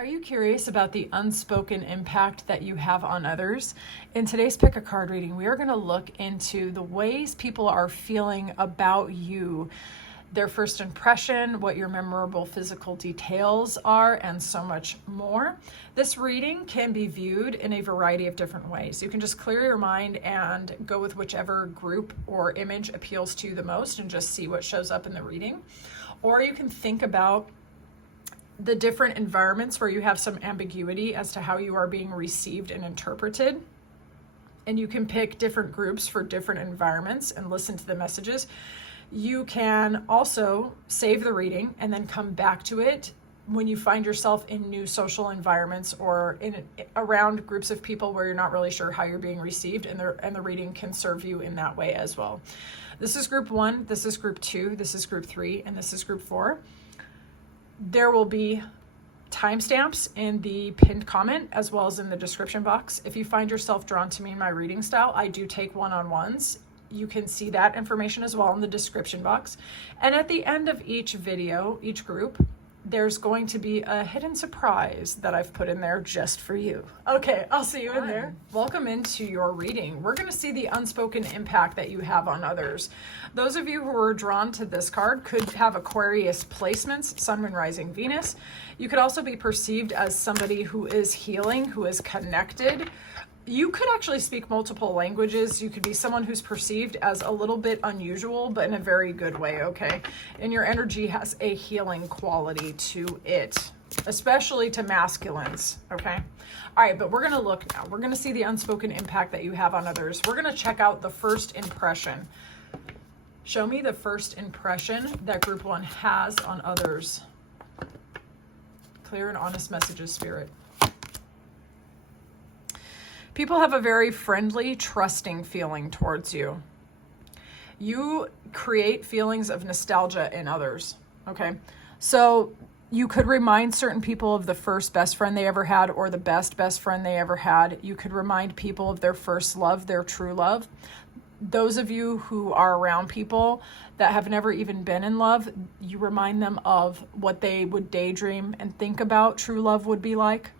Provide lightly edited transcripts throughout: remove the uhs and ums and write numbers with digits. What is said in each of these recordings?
Are you curious about the unspoken impact that you have on others? In today's Pick a Card reading, we are going to look into the ways people are feeling about you, their first impression, what your memorable physical details are, and so much more. This reading can be viewed in a variety of different ways. You can just clear your mind and go with whichever group or image appeals to you the most and just see what shows up in the reading. Or you can think about the different environments where you have some ambiguity as to how you are being received and interpreted. And you can pick different groups for different environments and listen to the messages. You can also save the reading and then come back to it when you find yourself in new social environments or around groups of people where you're not really sure how you're being received, and the reading can serve you in that way as well. This is group 1, this is group 2, this is group 3, and this is group 4. There will be timestamps in the pinned comment as well as in the description box. If you find yourself drawn to me in my reading style, I do take one-on-ones. You can see that information as well in the description box. And at the end of each video, each group, there's going to be a hidden surprise that I've put in there just for you. Okay, I'll see you in there. Welcome into your reading. We're going to see the unspoken impact that you have on others. Those of you who are drawn to this card could have Aquarius placements, Sun, Moon, Rising, Venus. You could also be perceived as somebody who is healing, who is connected. You could actually speak multiple languages. You could be someone who's perceived as a little bit unusual, but in a very good way, okay? And your energy has a healing quality to it, especially to masculines, okay? All right, but we're going to look now. We're going to see the unspoken impact that you have on others. We're going to check out the first impression. Show me the first impression that group 1 has on others. Clear and honest messages, Spirit. People have a very friendly, trusting feeling towards you. You create feelings of nostalgia in others, okay? So you could remind certain people of the first best friend they ever had or the best friend they ever had. You could remind people of their first love, their true love. Those of you who are around people that have never even been in love, you remind them of what they would daydream and think about true love would be like.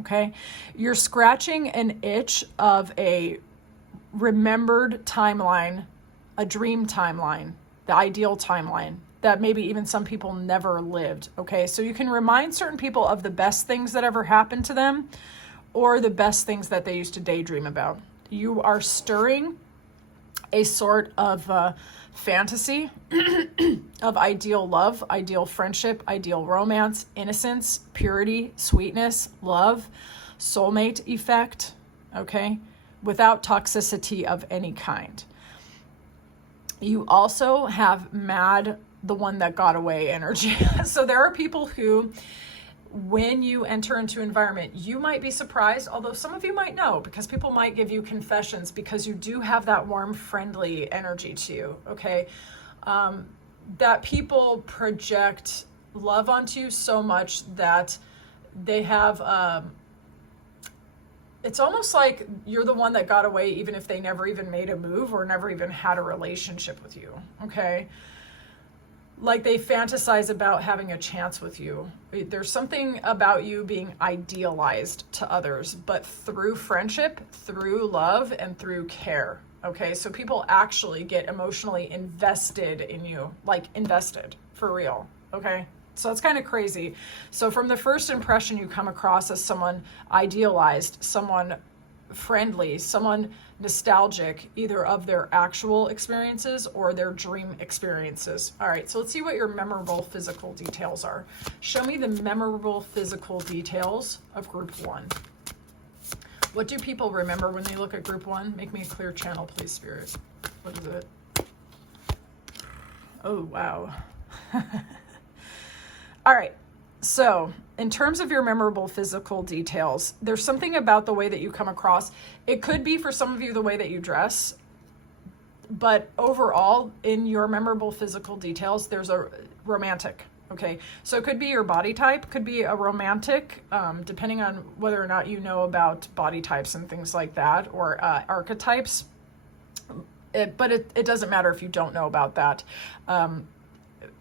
Okay, you're scratching an itch of a remembered timeline, a dream timeline, the ideal timeline that maybe even some people never lived. Okay, so you can remind certain people of the best things that ever happened to them or the best things that they used to daydream about. You are stirring a sort of fantasy of ideal love, ideal friendship, ideal romance, innocence, purity, sweetness, love, soulmate effect, okay, without toxicity of any kind. You also have mad, the one that got away energy. So there are people who, when you enter into an environment, you might be surprised, although some of you might know because people might give you confessions because you do have that warm, friendly energy to you, okay? That people project love onto you so much that they have, it's almost like you're the one that got away even if they never even made a move or never even had a relationship with you, okay? Like they fantasize about having a chance with you. There's something about you being idealized to others, but through friendship, through love, and through care. Okay, so people actually get emotionally invested in you, like invested for real. Okay, so it's kind of crazy. So from the first impression, you come across as someone idealized, someone friendly, someone nostalgic, either of their actual experiences or their dream experiences. All right, so let's see what your memorable physical details are. Show me the memorable physical details of group 1. What do people remember when they look at group 1? Make me a clear channel, please, Spirit. What is it? Oh, wow. All right. So in terms of your memorable physical details, there's something about the way that you come across. It could be for some of you the way that you dress, but overall in your memorable physical details, there's a romantic. Okay, so it could be your body type, could be a romantic, depending on whether or not you know about body types and things like that, or archetypes. But it doesn't matter if you don't know about that.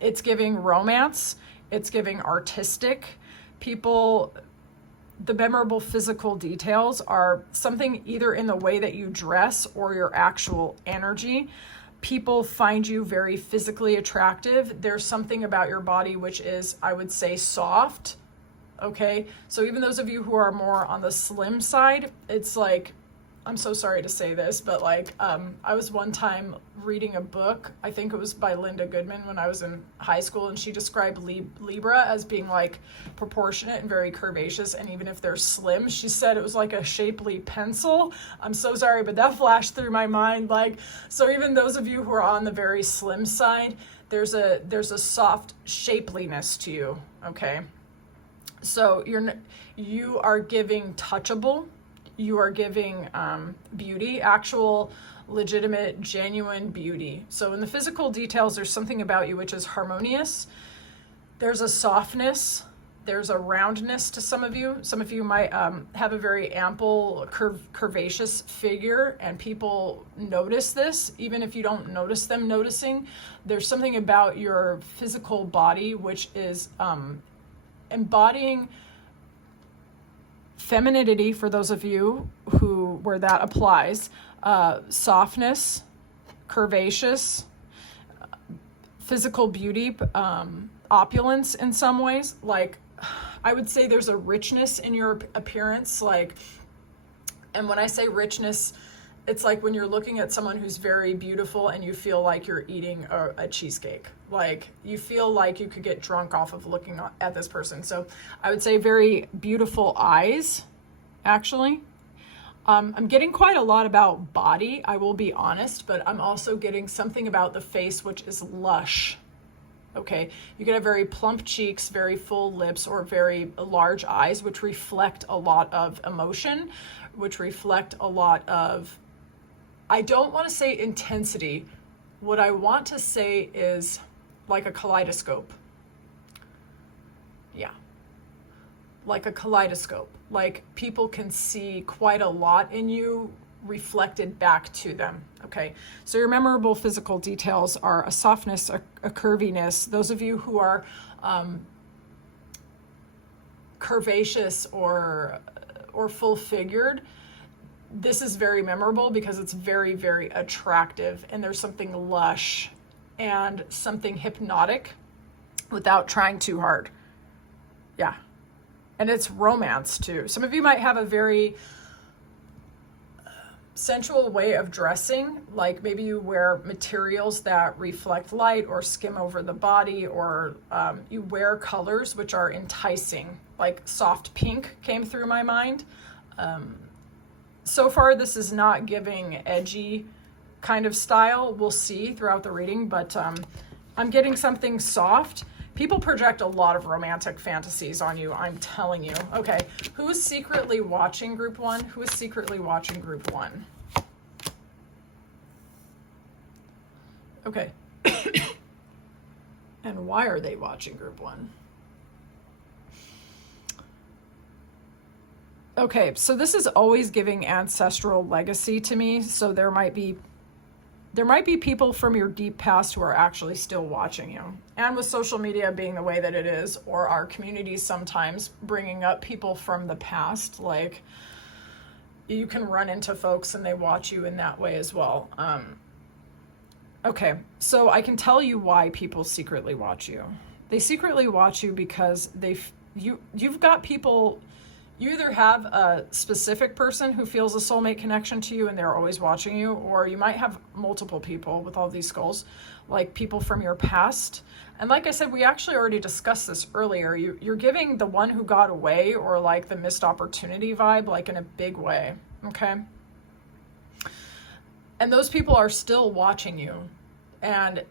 It's giving romance. It's giving artistic. People, the memorable physical details are something either in the way that you dress or your actual energy. People find you very physically attractive. There's something about your body which is, I would say, soft. Okay, so even those of you who are more on the slim side, it's like, I'm so sorry to say this, but like, I was one time reading a book, I think it was by Linda Goodman when I was in high school, and she described Libra as being like proportionate and very curvaceous, and even if they're slim, she said it was like a shapely pencil. I'm so sorry, but that flashed through my mind. Like, so even those of you who are on the very slim side, there's a soft shapeliness to you, okay? So you are giving touchable, you are giving beauty, actual, legitimate, genuine beauty. So in the physical details, there's something about you which is harmonious. There's a softness, there's a roundness to some of you. Some of you might have a very ample, curvaceous figure, and people notice this, even if you don't notice them noticing. There's something about your physical body which is embodying femininity, for those of you where that applies, softness, curvaceous, physical beauty, opulence in some ways. Like, I would say there's a richness in your appearance, like, and when I say richness, it's like when you're looking at someone who's very beautiful and you feel like you're eating a cheesecake. Like, you feel like you could get drunk off of looking at this person. So I would say very beautiful eyes, actually. I'm getting quite a lot about body, I will be honest, but I'm also getting something about the face which is lush. Okay, you can have very plump cheeks, very full lips, or very large eyes, which reflect a lot of emotion, which reflect a lot of, I don't want to say intensity. What I want to say is like a kaleidoscope. Yeah. Like a kaleidoscope. Like, people can see quite a lot in you reflected back to them. Okay. So your memorable physical details are a softness, a curviness. Those of you who are curvaceous or full figured, this is very memorable because it's very, very attractive, and there's something lush and something hypnotic without trying too hard. Yeah. And it's romance too. Some of you might have a very sensual way of dressing, like maybe you wear materials that reflect light or skim over the body, or you wear colors which are enticing, like soft pink came through my mind. So far, this is not giving edgy kind of style. We'll see throughout the reading, but I'm getting something soft. People project a lot of romantic fantasies on you, I'm telling you. Okay, who is secretly watching group one? Who is secretly watching group one? Okay. And why are they watching group one? Okay, so this is always giving ancestral legacy to me. So there might be people from your deep past who are actually still watching you. And with social media being the way that it is, or our communities sometimes bringing up people from the past, like, you can run into folks and they watch you in that way as well. Okay, so I can tell you why people secretly watch you. They secretly watch you because you've got people. You either have a specific person who feels a soulmate connection to you and they're always watching you, or you might have multiple people with all these skulls, like people from your past. And like I said, we actually already discussed this earlier. You're giving the one who got away, or like the missed opportunity vibe, like in a big way, okay? And those people are still watching you. And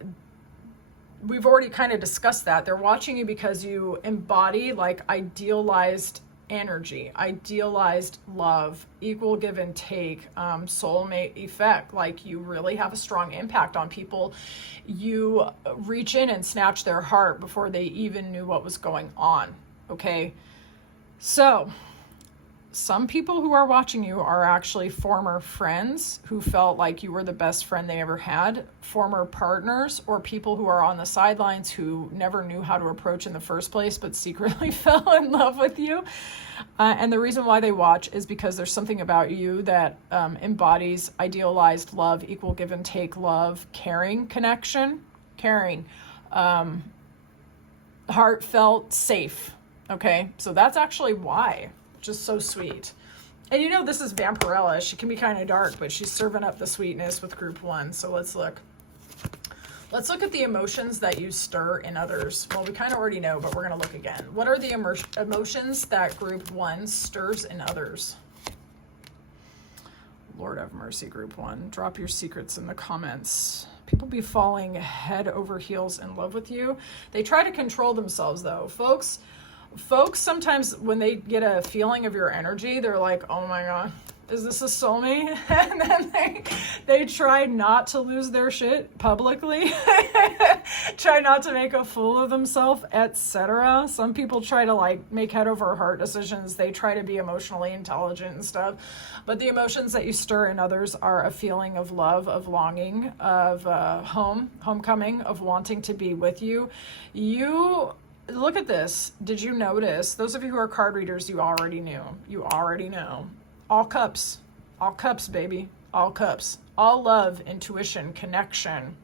we've already kind of discussed that. They're watching you because you embody like idealized energy, idealized love, equal give and take, soulmate effect. Like, you really have a strong impact on people. You reach in and snatch their heart before they even knew what was going on. Okay, so some people who are watching you are actually former friends who felt like you were the best friend they ever had, former partners, or people who are on the sidelines who never knew how to approach in the first place but secretly fell in love with you. And the reason why they watch is because there's something about you that embodies idealized love, equal give and take love, caring connection, heartfelt, safe. Okay, so that's actually why. Just so sweet. And you know, this is Vampirella. She can be kind of dark, but she's serving up the sweetness with group 1. So let's look. Let's look at the emotions that you stir in others. Well, we kind of already know, but we're going to look again. What are the emotions that group 1 stirs in others? Lord have mercy, group 1. Drop your secrets in the comments. People be falling head over heels in love with you. They try to control themselves, though. Folks, sometimes when they get a feeling of your energy, they're like, oh my God, is this a soulmate? And then they try not to lose their shit publicly, try not to make a fool of themselves, etc. Some people try to like make head over heart decisions. They try to be emotionally intelligent and stuff. But the emotions that you stir in others are a feeling of love, of longing, of homecoming, of wanting to be with you. Look at this. Did you notice? Those of you who are card readers, you already knew. You already know. All cups. All cups, baby. All cups. All love, intuition, connection.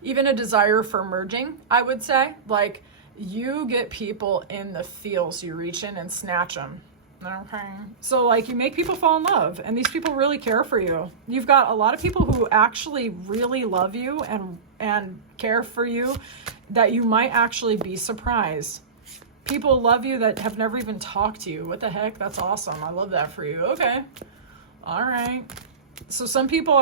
Even a desire for merging, I would say. Like, you get people in the feels. You reach in and snatch them. Okay. So, like, you make people fall in love, and these people really care for you. You've got a lot of people who actually really love you and care for you, that you might actually be surprised. People love you that have never even talked to you. What the heck? That's awesome. I love that for you. Okay. All right. So some people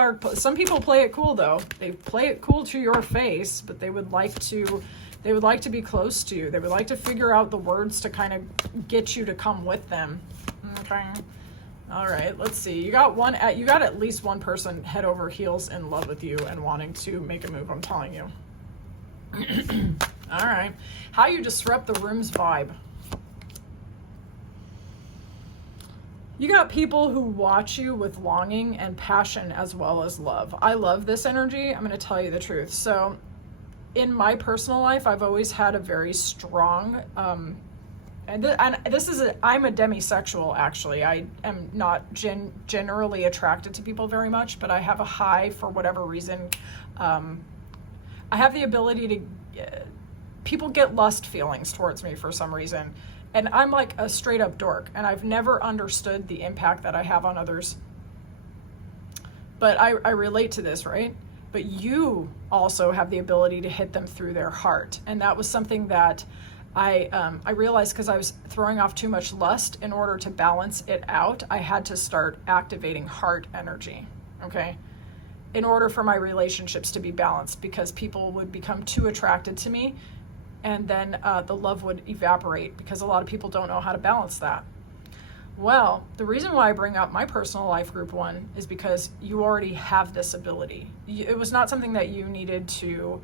play it cool, though. They play it cool to your face, but they would like to be close to you. They would like to figure out the words to kind of get you to come with them. Okay. All right, let's see. You got at least one person head over heels in love with you and wanting to make a move, I'm telling you. All right. How you disrupt the room's vibe. You got people who watch you with longing and passion as well as love. I love this energy. I'm going to tell you the truth. So in my personal life, I've always had a very strong, I'm a demisexual, actually. I am not generally attracted to people very much, but I have a high, for whatever reason. I have the ability to, people get lust feelings towards me for some reason. And I'm like a straight up dork, and I've never understood the impact that I have on others. But I relate to this, right? But you also have the ability to hit them through their heart. And that was something that I realized because I was throwing off too much lust. In order to balance it out, I had to start activating heart energy, okay? In order for my relationships to be balanced, because people would become too attracted to me, and then the love would evaporate, because a lot of people don't know how to balance that. Well, the reason why I bring up my personal life, group 1, is because you already have this ability. It was not something that you needed to,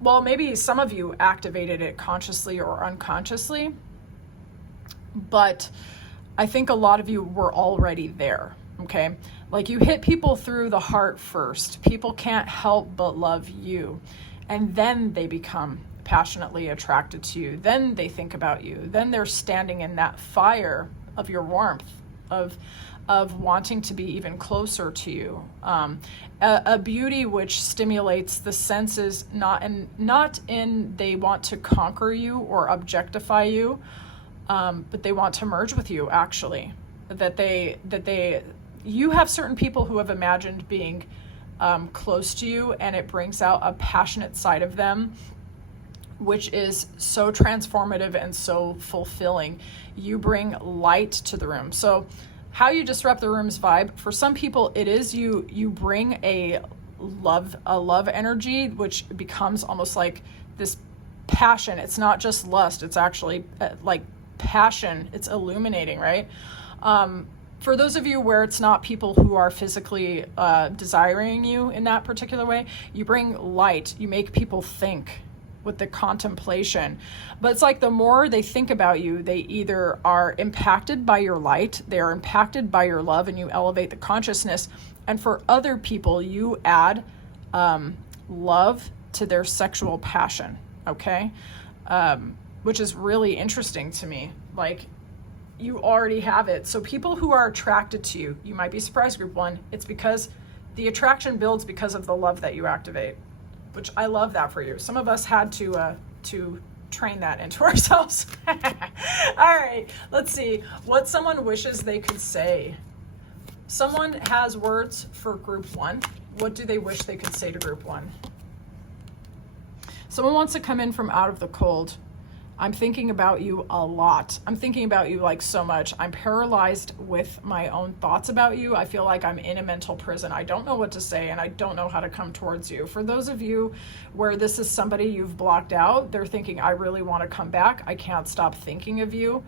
well, maybe some of you activated it consciously or unconsciously, but I think a lot of you were already there, okay? Like, you hit people through the heart first. People can't help but love you, and then they become passionately attracted to you. Then they think about you. Then they're standing in that fire of your warmth, of wanting to be even closer to you. A beauty which stimulates the senses, not in they want to conquer you or objectify you, but they want to merge with you, actually. You have certain people who have imagined being close to you, and it brings out a passionate side of them, which is so transformative and so fulfilling. You bring light to the room. So how you disrupt the room's vibe, for some people it is you bring a love energy, which becomes almost like this passion. It's not just lust, it's actually like passion. It's illuminating, right? For those of you where it's not people who are physically desiring you in that particular way, you bring light. You make people think with the contemplation. But it's like the more they think about you, they either are impacted by your light, they are impacted by your love, and you elevate the consciousness. And for other people, you add love to their sexual passion, okay? Which is really interesting to me. Like, you already have it. So people who are attracted to you, you might be surprised, group one, it's because the attraction builds because of the love that you activate, which I love that for you. Some of us had to train that into ourselves. All right, let's see what someone wishes they could say. Someone has words for group one. What do they wish they could say to group one? Someone wants to come in from out of the cold. I'm thinking about you a lot. I'm thinking about you like so much. I'm paralyzed with my own thoughts about you. I feel like I'm in a mental prison. I don't know what to say, and I don't know how to come towards you. For those of you where this is somebody you've blocked out, they're thinking, I really want to come back. I can't stop thinking of you.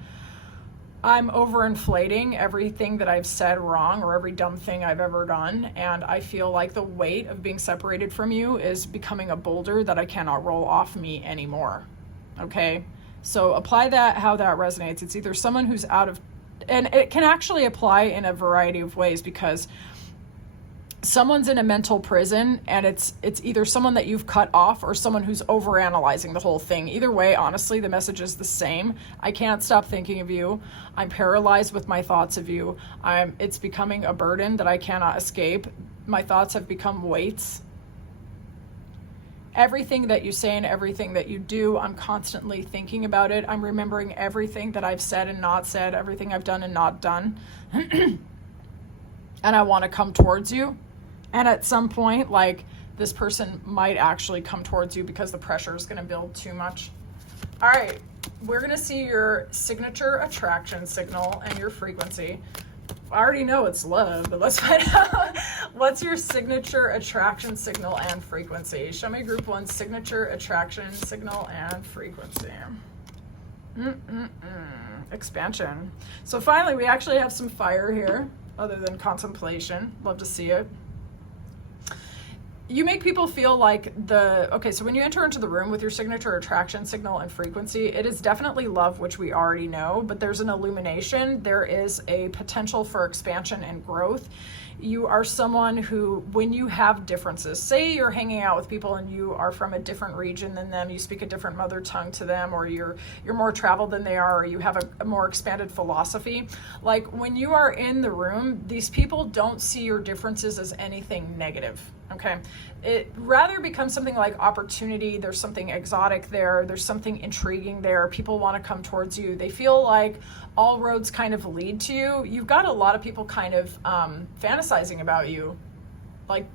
I'm overinflating everything that I've said wrong or every dumb thing I've ever done. And I feel like the weight of being separated from you is becoming a boulder that I cannot roll off me anymore. Okay? So apply that how that resonates. It's either someone who's out of, and it can actually apply in a variety of ways, because someone's in a mental prison and it's either someone that you've cut off or someone who's overanalyzing the whole thing. Either way, honestly, the message is the same. I can't stop thinking of you. I'm paralyzed with my thoughts of you. It's becoming a burden that I cannot escape. My thoughts have become weights. Everything that you say and everything that you do, I'm constantly thinking about it. I'm remembering everything that I've said and not said, everything I've done and not done. And I want to come towards you. And at some point, like, this person might actually come towards you because the pressure is going to build too much. All right, we're going to see your signature attraction signal and your frequency. I already know it's love, but let's find out. What's your signature attraction signal and frequency? Show me group one signature attraction signal and frequency. Expansion. So finally, we actually have some fire here, other than contemplation. Love to see it. You make people feel like so when you enter into the room with your signature attraction signal and frequency, it is definitely love, which we already know, but there's an illumination. There is a potential for expansion and growth. You are someone who, when you have differences, say you're hanging out with people and you are from a different region than them, you speak a different mother tongue to them, or you're more traveled than they are, or you have a more expanded philosophy. Like, when you are in the room, these people don't see your differences as anything negative. Okay, it rather becomes something like opportunity. There's something exotic there. There's something intriguing there. People want to come towards you. They feel like all roads kind of lead to you. You've got a lot of people kind of fantasizing about you, like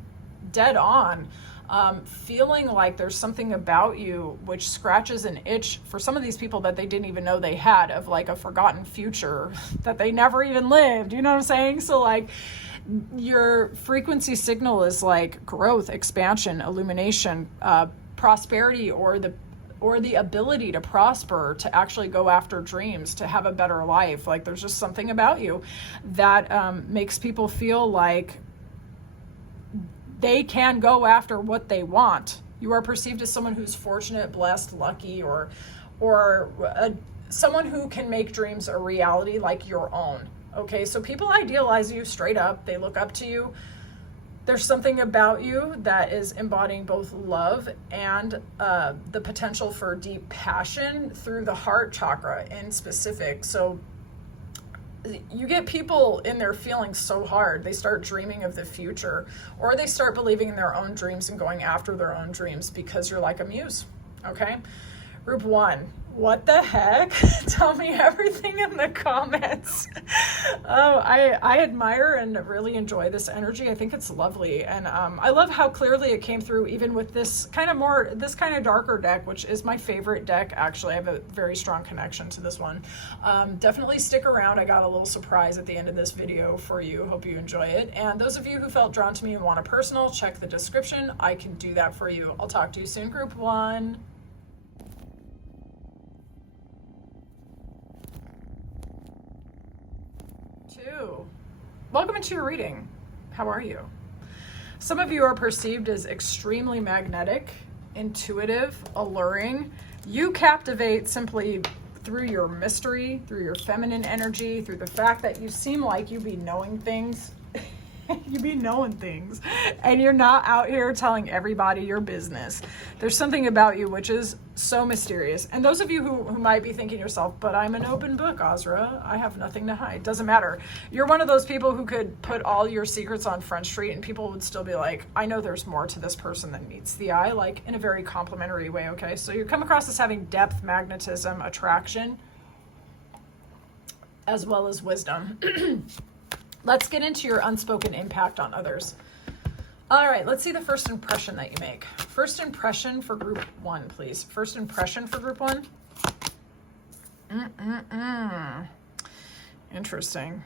dead on, feeling like there's something about you which scratches an itch for some of these people that they didn't even know they had, of like a forgotten future that they never even lived. You know what I'm saying? So like, your frequency signal is like growth, expansion, illumination, prosperity, or the ability to prosper, to actually go after dreams, to have a better life. Like, there's just something about you that makes people feel like they can go after what they want. You are perceived as someone who's fortunate, blessed, lucky, or someone who can make dreams a reality like your own. Okay, so people idealize you straight up. They look up to you. There's something about you that is embodying both love and the potential for deep passion through the heart chakra in specific. So you get people in their feelings so hard, they start dreaming of the future, or they start believing in their own dreams and going after their own dreams because you're like a muse. Okay, group one. What the heck? Tell me everything in the comments. Oh, I admire and really enjoy this energy. I think it's lovely. And I love how clearly it came through, even with this kind of darker deck, which is my favorite deck. Actually, I have a very strong connection to this one. Definitely stick around. I got a little surprise at the end of this video for you. Hope you enjoy it. And those of you who felt drawn to me and want a personal, check the description. I can do that for you. I'll talk to you soon, group one. Welcome into your reading. How are you? Some of you are perceived as extremely magnetic. intuitive, alluring. You captivate simply through your mystery, through your feminine energy, through the fact that you seem like you be knowing things. You be knowing things, and you're not out here telling everybody your business. There's something about you which is so mysterious. And those of you who might be thinking to yourself, but I'm an open book, Azra. I have nothing to hide. Doesn't matter. You're one of those people who could put all your secrets on Front Street and people would still be like, I know there's more to this person than meets the eye, like in a very complimentary way, okay? So you come across as having depth, magnetism, attraction, as well as wisdom. Let's get into your unspoken impact on others. All right, let's see the first impression that you make. First impression for group 1, please. First impression for group 1. Interesting.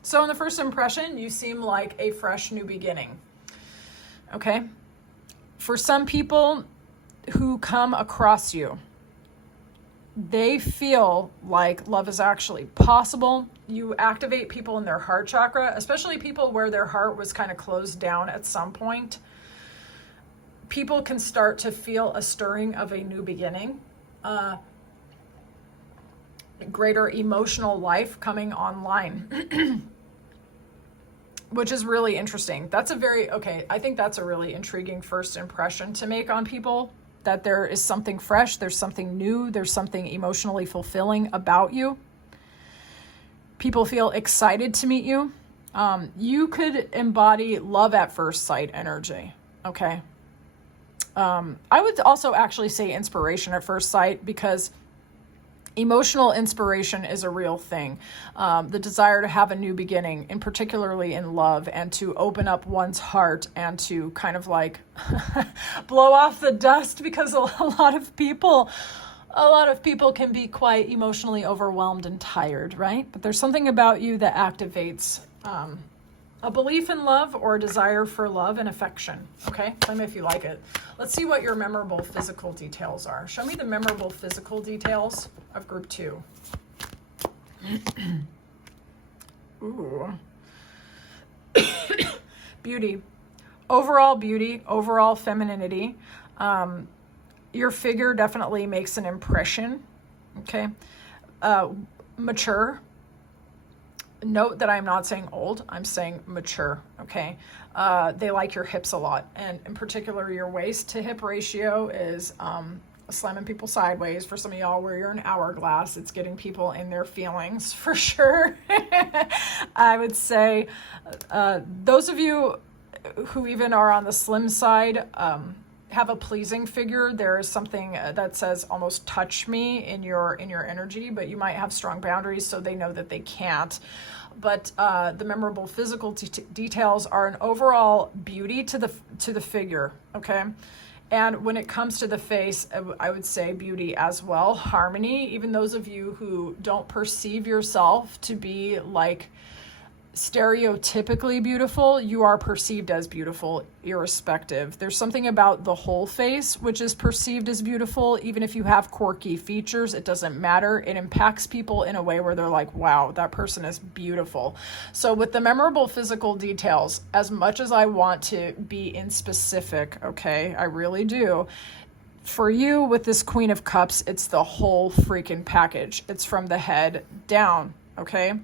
So in the first impression, you seem like a fresh new beginning. Okay? For some people who come across you, they feel like love is actually possible. You activate people in their heart chakra, especially people where their heart was kind of closed down at some point. People can start to feel a stirring of a new beginning, greater emotional life coming online, which is really interesting. I think that's a really intriguing first impression to make on people. That there is something fresh, there's something new, there's something emotionally fulfilling about you. People feel excited to meet you. You could embody love at first sight energy, okay? I would also actually say inspiration at first sight, because emotional inspiration is a real thing. The desire to have a new beginning, and particularly in love, and to open up one's heart and to kind of like blow off the dust, because a lot of people can be quite emotionally overwhelmed and tired, right? But there's something about you that activates a belief in love or a desire for love and affection. Okay, tell me if you like it. Let's see what your memorable physical details are. Show me the memorable physical details of group 2. Ooh. Beauty. Overall femininity. Your figure definitely makes an impression. Okay. Mature. Note that I'm not saying old, I'm saying mature, okay? They like your hips a lot, and in particular, your waist to hip ratio is slamming people sideways. For some of y'all where you're an hourglass, it's getting people in their feelings for sure. I would say those of you who even are on the slim side, have a pleasing figure. There is something that says almost touch me in your energy, but you might have strong boundaries so they know that they can't. But the memorable physical details are an overall beauty to the figure, okay? And when it comes to the face, I would say beauty as well, harmony. Even those of you who don't perceive yourself to be like stereotypically beautiful, you are perceived as beautiful irrespective. There's something about the whole face which is perceived as beautiful. Even if you have quirky features, it doesn't matter. It impacts people in a way where they're like, wow, that person is beautiful. So with the memorable physical details, as much as I want to be in specific, okay, I really do. For you with this Queen of Cups, it's the whole freaking package. It's from the head down, okay?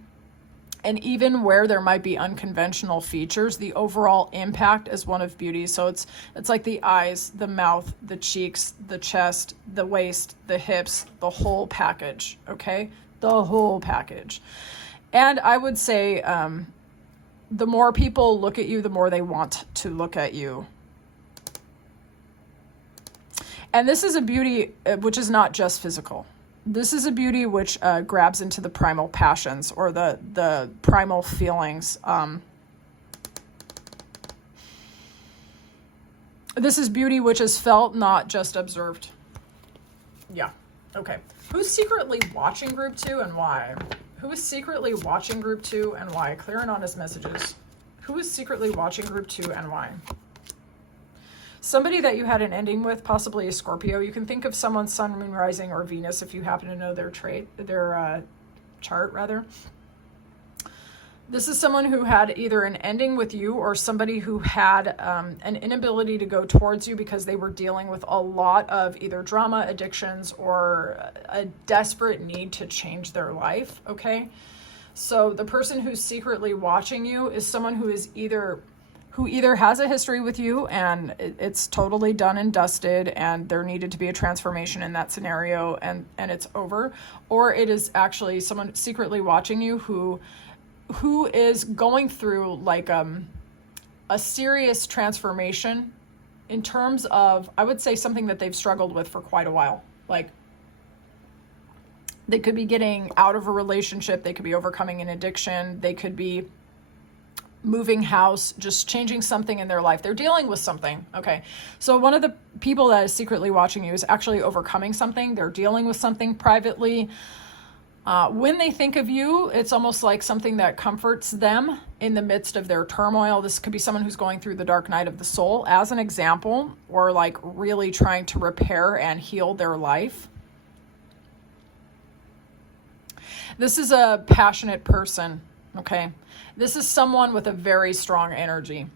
And even where there might be unconventional features, the overall impact is one of beauty. So it's like the eyes, the mouth, the cheeks, the chest, the waist, the hips, the whole package, okay? The whole package. And I would say the more people look at you, the more they want to look at you. And this is a beauty which is not just physical. This is a beauty which grabs into the primal passions or the primal feelings. This is beauty which is felt, not just observed. Yeah, okay. Who's secretly watching group 2 and why? Who is secretly watching group 2 and why? Clear and honest messages. Who is secretly watching group 2 and why? Somebody that you had an ending with, possibly a Scorpio. You can think of someone's sun, moon, rising, or Venus if you happen to know their chart rather. This is someone who had either an ending with you or somebody who had an inability to go towards you because they were dealing with a lot of either drama, addictions, or a desperate need to change their life, okay? So the person who's secretly watching you is someone who either has a history with you and it's totally done and dusted and there needed to be a transformation in that scenario and it's over, or it is actually someone secretly watching you who is going through like a serious transformation in terms of, I would say, something that they've struggled with for quite a while. Like, they could be getting out of a relationship, they could be overcoming an addiction, they could be moving house, just changing something in their life. They're dealing with something, okay? So one of the people that is secretly watching you is actually overcoming something. They're dealing with something privately. When they think of you, it's almost like something that comforts them in the midst of their turmoil. This could be someone who's going through the dark night of the soul, as an example, or like really trying to repair and heal their life. This is a passionate person, okay? This is someone with a very strong energy.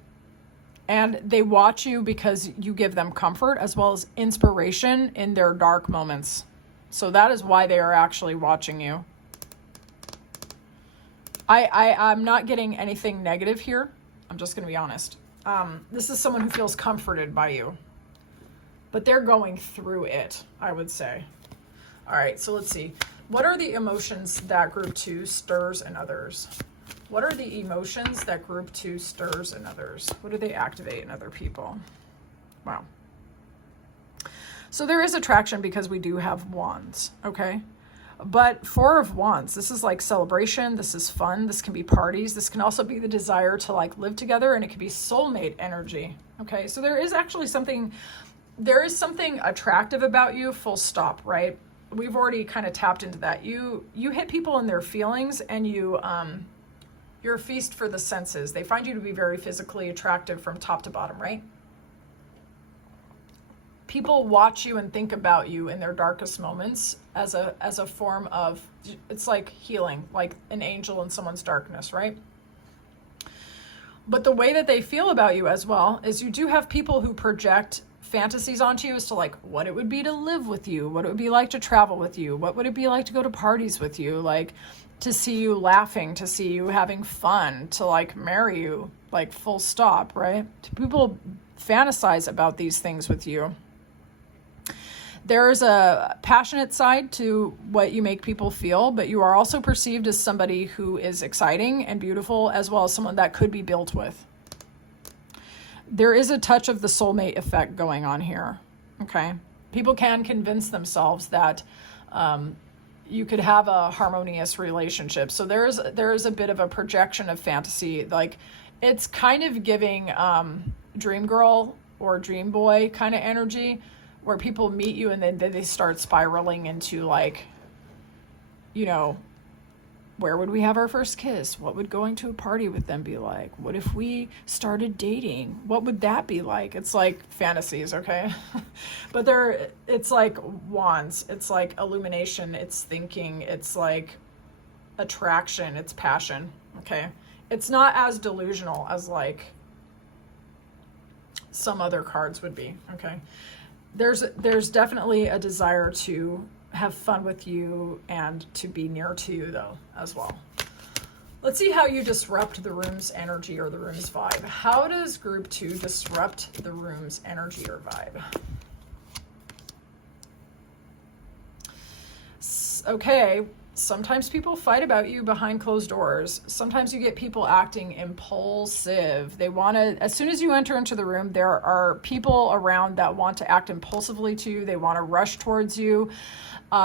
And they watch you because you give them comfort as well as inspiration in their dark moments. So that is why they are actually watching you. I'm not getting anything negative here. I'm just going to be honest. This is someone who feels comforted by you. But they're going through it, I would say. All right, so let's see. What are the emotions that group 2 stirs in others? What are the emotions that group 2 stirs in others? What do they activate in other people? Wow. So there is attraction because we do have wands, okay? But 4 of wands, this is like celebration, this is fun, this can be parties, this can also be the desire to like live together, and it can be soulmate energy, okay? So there is actually something attractive about you, full stop, right? We've already kind of tapped into that. You hit people in their feelings, and you're a feast for the senses. They find you to be very physically attractive from top to bottom, right? People watch you and think about you in their darkest moments as a form of, it's like healing, like an angel in someone's darkness, right? But the way that they feel about you as well is you do have people who project fantasies onto you as to like what it would be to live with you, what it would be like to travel with you, what would it be like to go to parties with you, like to see you laughing, to see you having fun, to like marry you, like full stop, right? People fantasize about these things with you. There is a passionate side to what you make people feel, but you are also perceived as somebody who is exciting and beautiful, as well as someone that could be built with. There is a touch of the soulmate effect going on here, okay? People can convince themselves that you could have a harmonious relationship. So there is a bit of a projection of fantasy. Like, it's kind of giving dream girl or dream boy kind of energy, where people meet you and then they start spiraling into like, you know, where would we have our first kiss? What would going to a party with them be like? What if we started dating? What would that be like? It's like fantasies, okay? But it's like wands. It's like illumination. It's thinking. It's like attraction. It's passion, okay? It's not as delusional as like some other cards would be, okay? There's definitely a desire to have fun with you and to be near to you, though, as well. Let's see how you disrupt the room's energy or the room's vibe. How does group 2 disrupt the room's energy or vibe? Okay, sometimes people fight about you behind closed doors. Sometimes you get people acting impulsive. They want to, as soon as you enter into the room, there are people around that want to act impulsively to you. They want to rush towards you.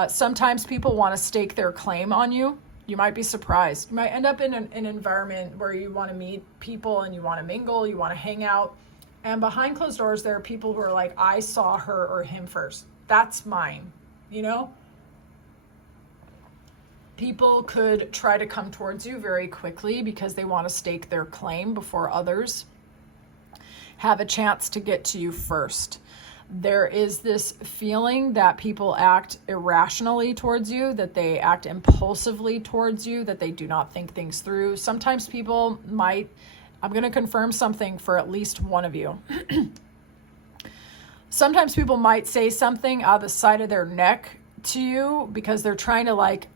Sometimes people want to stake their claim on you. You might be surprised. You might end up in an environment where you want to meet people and you want to mingle, you want to hang out. And behind closed doors, there are people who are like, I saw her or him first. That's mine, you know? People could try to come towards you very quickly because they want to stake their claim before others have a chance to get to you first. There is this feeling that people act irrationally towards you, that they act impulsively towards you, that they do not think things through. Sometimes people might, I'm going to confirm something for at least one of you. Sometimes people might say something out of the side of their neck to you because they're trying to like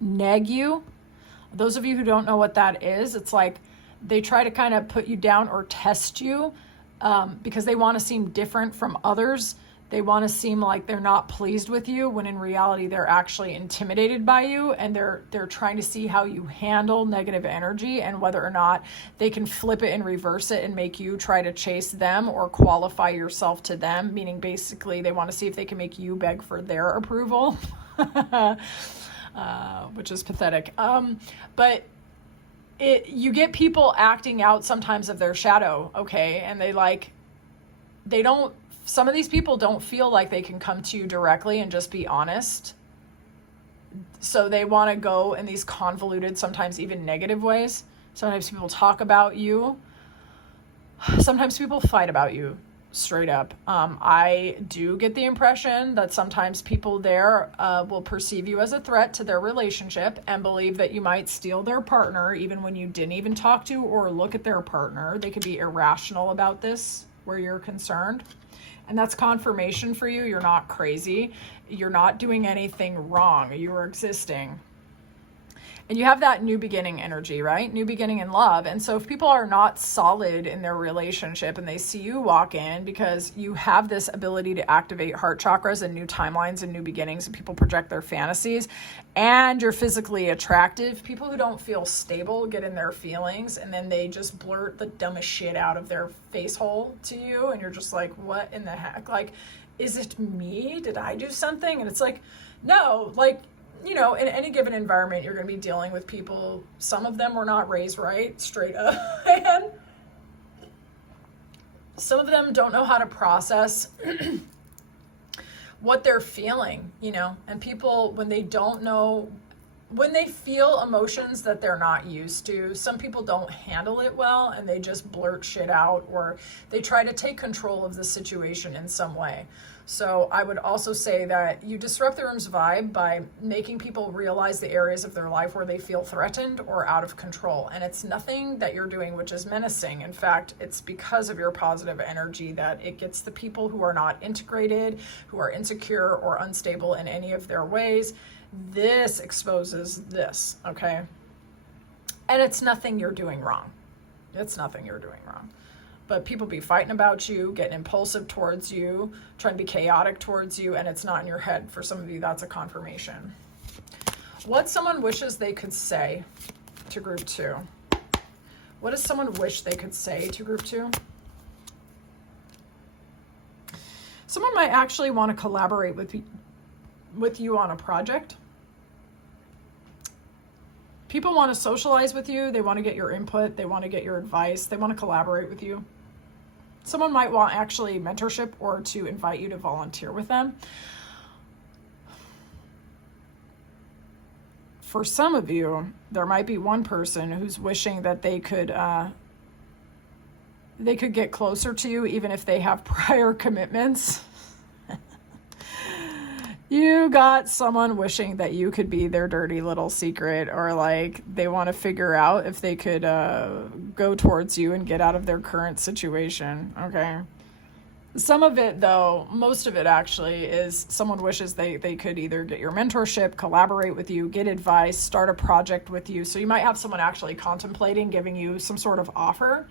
nag you. Those of you who don't know what that is, it's like they try to kind of put you down or test you because they want to seem different from others. They want to seem like they're not pleased with you when in reality they're actually intimidated by you, and they're trying to see how you handle negative energy and whether or not they can flip it and reverse it and make you try to chase them or qualify yourself to them, meaning basically they want to see if they can make you beg for their approval, which is pathetic. But you get people acting out sometimes of their shadow, okay? And some of these people don't feel like they can come to you directly and just be honest. So they want to go in these convoluted, sometimes even negative ways. Sometimes people talk about you. Sometimes people fight about you, straight up. I do get the impression that sometimes people there will perceive you as a threat to their relationship and believe that you might steal their partner even when you didn't even talk to or look at their partner. They could be irrational about this where you're concerned. And that's confirmation for you. You're not crazy. You're not doing anything wrong. You are existing. And you have that new beginning energy, right? New beginning in love. And so if people are not solid in their relationship and they see you walk in because you have this ability to activate heart chakras and new timelines and new beginnings, and people project their fantasies, and you're physically attractive, people who don't feel stable get in their feelings and then they just blurt the dumbest shit out of their face hole to you. And you're just like, what in the heck? Like, is it me? Did I do something? And it's like, no, like, you know, in any given environment, you're going to be dealing with people. Some of them were not raised right, straight up. And some of them don't know how to process what they're feeling, you know. And people, when they feel emotions that they're not used to, some people don't handle it well and they just blurt shit out, or they try to take control of the situation in some way. So I would also say that you disrupt the room's vibe by making people realize the areas of their life where they feel threatened or out of control. And it's nothing that you're doing which is menacing. In fact, it's because of your positive energy that it gets the people who are not integrated, who are insecure or unstable in any of their ways. This exposes this, okay? And it's nothing you're doing wrong. It's nothing you're doing wrong. But people be fighting about you, getting impulsive towards you, trying to be chaotic towards you, and it's not in your head. For some of you, that's a confirmation. What someone wishes they could say to group 2. What does someone wish they could say to group 2? Someone might actually want to collaborate with you on a project. People want to socialize with you. They want to get your input. They want to get your advice. They want to collaborate with you. Someone might want actually mentorship or to invite you to volunteer with them. For some of you, there might be one person who's wishing that they could get closer to you even if they have prior commitments. You got someone wishing that you could be their dirty little secret, or like they want to figure out if they could go towards you and get out of their current situation, okay? Some of it, though, most of it actually, is someone wishes they could either get your mentorship, collaborate with you, get advice, start a project with you. So you might have someone actually contemplating giving you some sort of offer.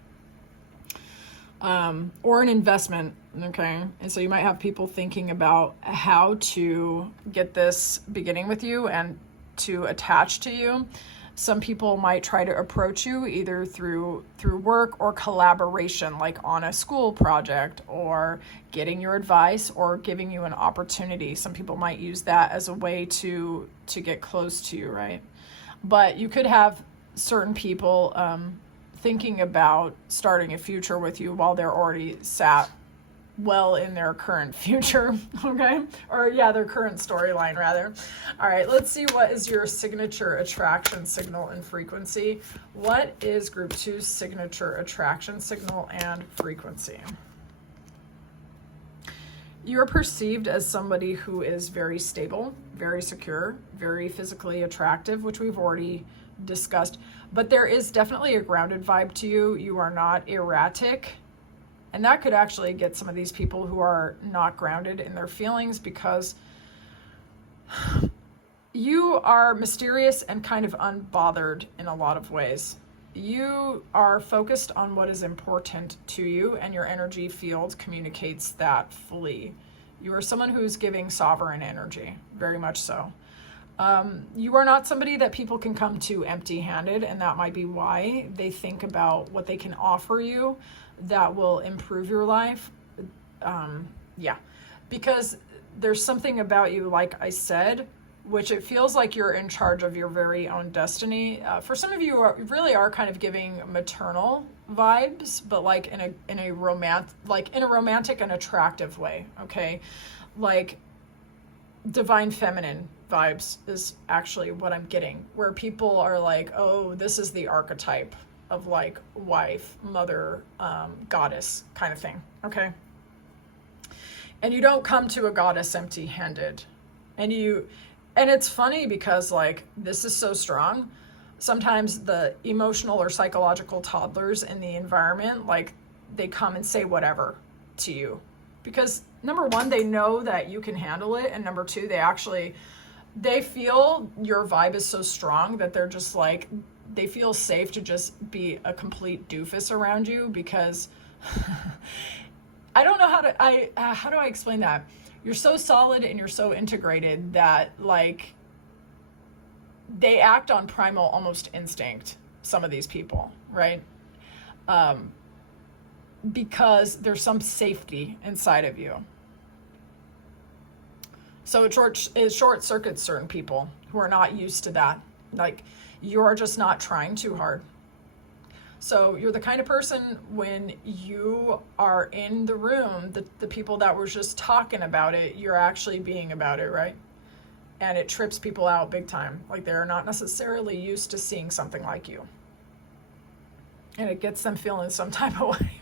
Or an investment, okay? And so you might have people thinking about how to get this beginning with you and to attach to you. Some people might try to approach you either through work or collaboration, like on a school project, or getting your advice or giving you an opportunity. Some people might use that as a way to get close to you, right? But you could have certain people thinking about starting a future with you while they're already sat well in their current future, okay? Or yeah, their current storyline rather. All right, let's see what is your signature attraction signal and frequency. What is group 2's signature attraction signal and frequency? You're perceived as somebody who is very stable, very secure, very physically attractive, which we've already discussed. But there is definitely a grounded vibe to you. You are not erratic. And that could actually get some of these people who are not grounded in their feelings, because you are mysterious and kind of unbothered in a lot of ways. You are focused on what is important to you, and your energy field communicates that fully. You are someone who's giving sovereign energy, very much so. You are not somebody that people can come to empty-handed, and that might be why they think about what they can offer you that will improve your life. Because there's something about you, like I said, which it feels like you're in charge of your very own destiny. For some of you, really are kind of giving maternal vibes, but like in a romantic and attractive way. Okay, like divine feminine vibes is actually what I'm getting, where people are like, oh, this is the archetype of like wife, mother, goddess kind of thing. Okay, and you don't come to a goddess empty-handed, and it's funny because like this is so strong. Sometimes the emotional or psychological toddlers in the environment, like they come and say whatever to you, because number one, they know that you can handle it, and number two, they feel your vibe is so strong that they're just like, they feel safe to just be a complete doofus around you, because I don't know how do I explain that? You're so solid and you're so integrated that like they act on primal almost instinct, some of these people, right? Because there's some safety inside of you. So it short circuits certain people who are not used to that. Like, you're just not trying too hard. So you're the kind of person, when you are in the room, the people that were just talking about it, you're actually being about it, right? And it trips people out big time. Like, they're not necessarily used to seeing something like you. And it gets them feeling some type of way.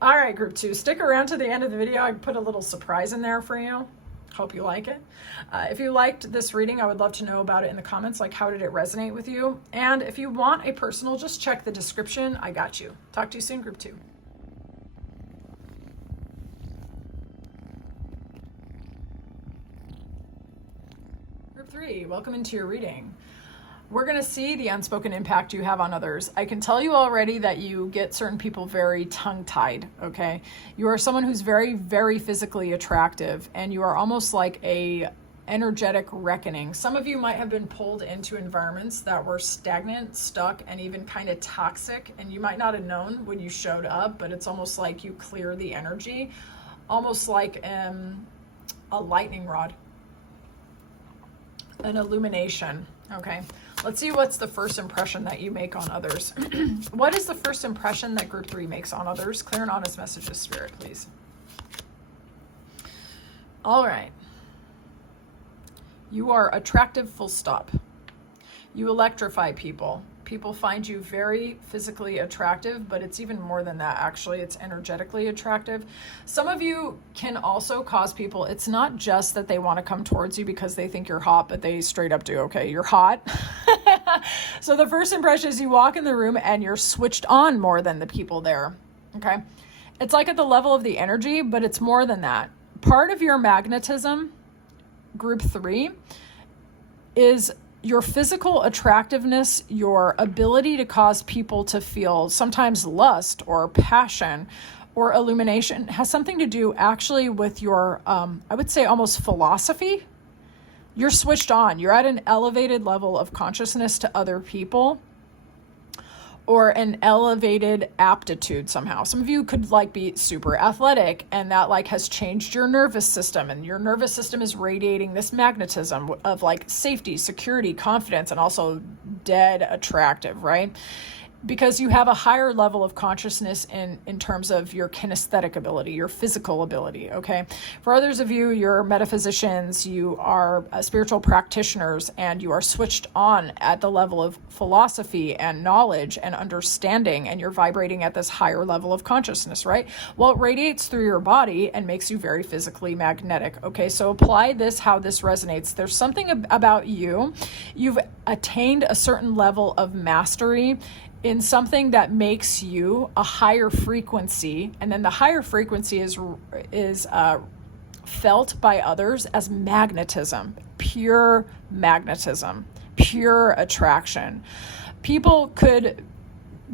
All right, group 2, stick around to the end of the video. I put a little surprise in there for you. Hope you like it. If you liked this reading, I would love to know about it in the comments. Like, how did it resonate with you? And if you want a personal, just check the description. I got you. Talk to you soon, group 2. Group 3, welcome into your reading. We're going to see the unspoken impact you have on others. I can tell you already that you get certain people very tongue-tied, okay? You are someone who's very, very physically attractive, and you are almost like a energetic reckoning. Some of you might have been pulled into environments that were stagnant, stuck, and even kind of toxic, and you might not have known when you showed up, but it's almost like you clear the energy, almost like a lightning rod, an illumination, okay? Let's see what's the first impression that you make on others. What is the first impression that group 3 makes on others? Clear and honest messages, Spirit, please. All right. You are attractive, full stop. You electrify people. People find you very physically attractive, but it's even more than that, actually. It's energetically attractive. Some of you can also cause people, it's not just that they want to come towards you because they think you're hot, but they straight up do. Okay, you're hot. So the first impression is you walk in the room and you're switched on more than the people there. Okay, it's like at the level of the energy, but it's more than that. Part of your magnetism, group 3, is your physical attractiveness, your ability to cause people to feel sometimes lust or passion or illumination has something to do actually with your, I would say almost philosophy. You're switched on. You're at an elevated level of consciousness to other people, or an elevated aptitude somehow. Some of you could like be super athletic, and that like has changed your nervous system, and your nervous system is radiating this magnetism of like safety, security, confidence, and also dead attractive, right? because you have a higher level of consciousness in terms of your kinesthetic ability, your physical ability, okay? For others of you, you're metaphysicians, you are spiritual practitioners, and you are switched on at the level of philosophy and knowledge and understanding, and you're vibrating at this higher level of consciousness, right? Well, it radiates through your body and makes you very physically magnetic, okay? So apply this, how this resonates. There's something about you. You've attained a certain level of mastery in something that makes you a higher frequency, and then the higher frequency is felt by others as magnetism, pure attraction. People could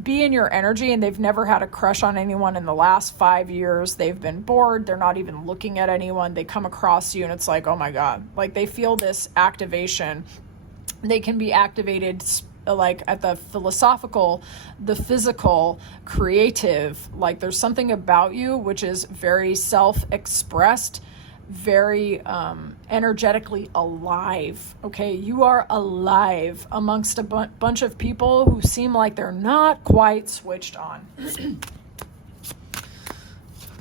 be in your energy and they've never had a crush on anyone in the last 5 years. They've been bored. They're not even looking at anyone. They come across you and it's like, oh my God, like they feel this activation. They can be activated like at the philosophical, the physical, creative, like there's something about you which is very self-expressed, very energetically alive, okay? You are alive amongst a bunch of people who seem like they're not quite switched on.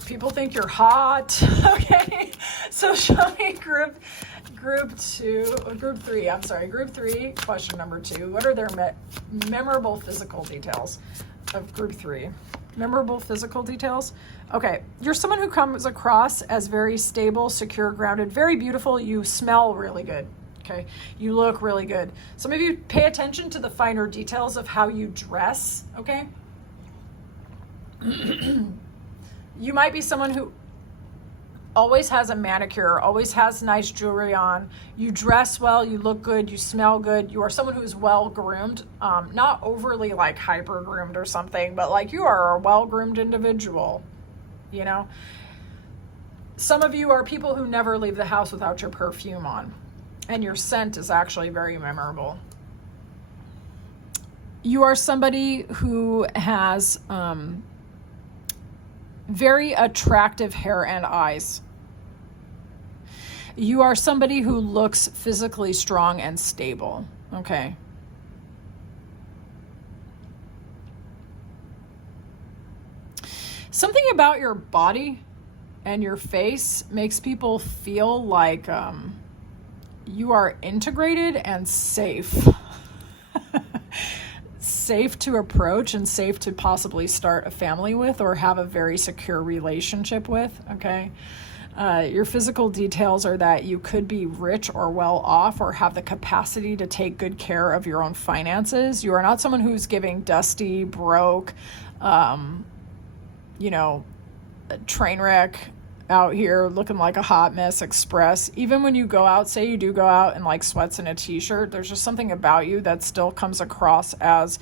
People think you're hot, okay? So show me group three, question number 2. What are their memorable physical details of group 3? Memorable physical details? Okay, you're someone who comes across as very stable, secure, grounded, very beautiful. You smell really good, okay? You look really good. Some of you pay attention to the finer details of how you dress, okay? You might be someone who always has a manicure, always has nice jewelry on. You dress well, you look good, you smell good. You are someone who is well groomed, not overly like hyper groomed or something, but like you are a well groomed individual, you know? Some of you are people who never leave the house without your perfume on, and your scent is actually very memorable. You are somebody who has very attractive hair and eyes. You are somebody who looks physically strong and stable, okay? Something about your body and your face makes people feel like you are integrated and safe. Safe to approach and safe to possibly start a family with or have a very secure relationship with, okay? Your physical details are that you could be rich or well off or have the capacity to take good care of your own finances. You are not someone who's giving dusty, broke, train wreck out here looking like a hot mess express. Even when you go out, say you do go out in like sweats and a t-shirt, there's just something about you that still comes across as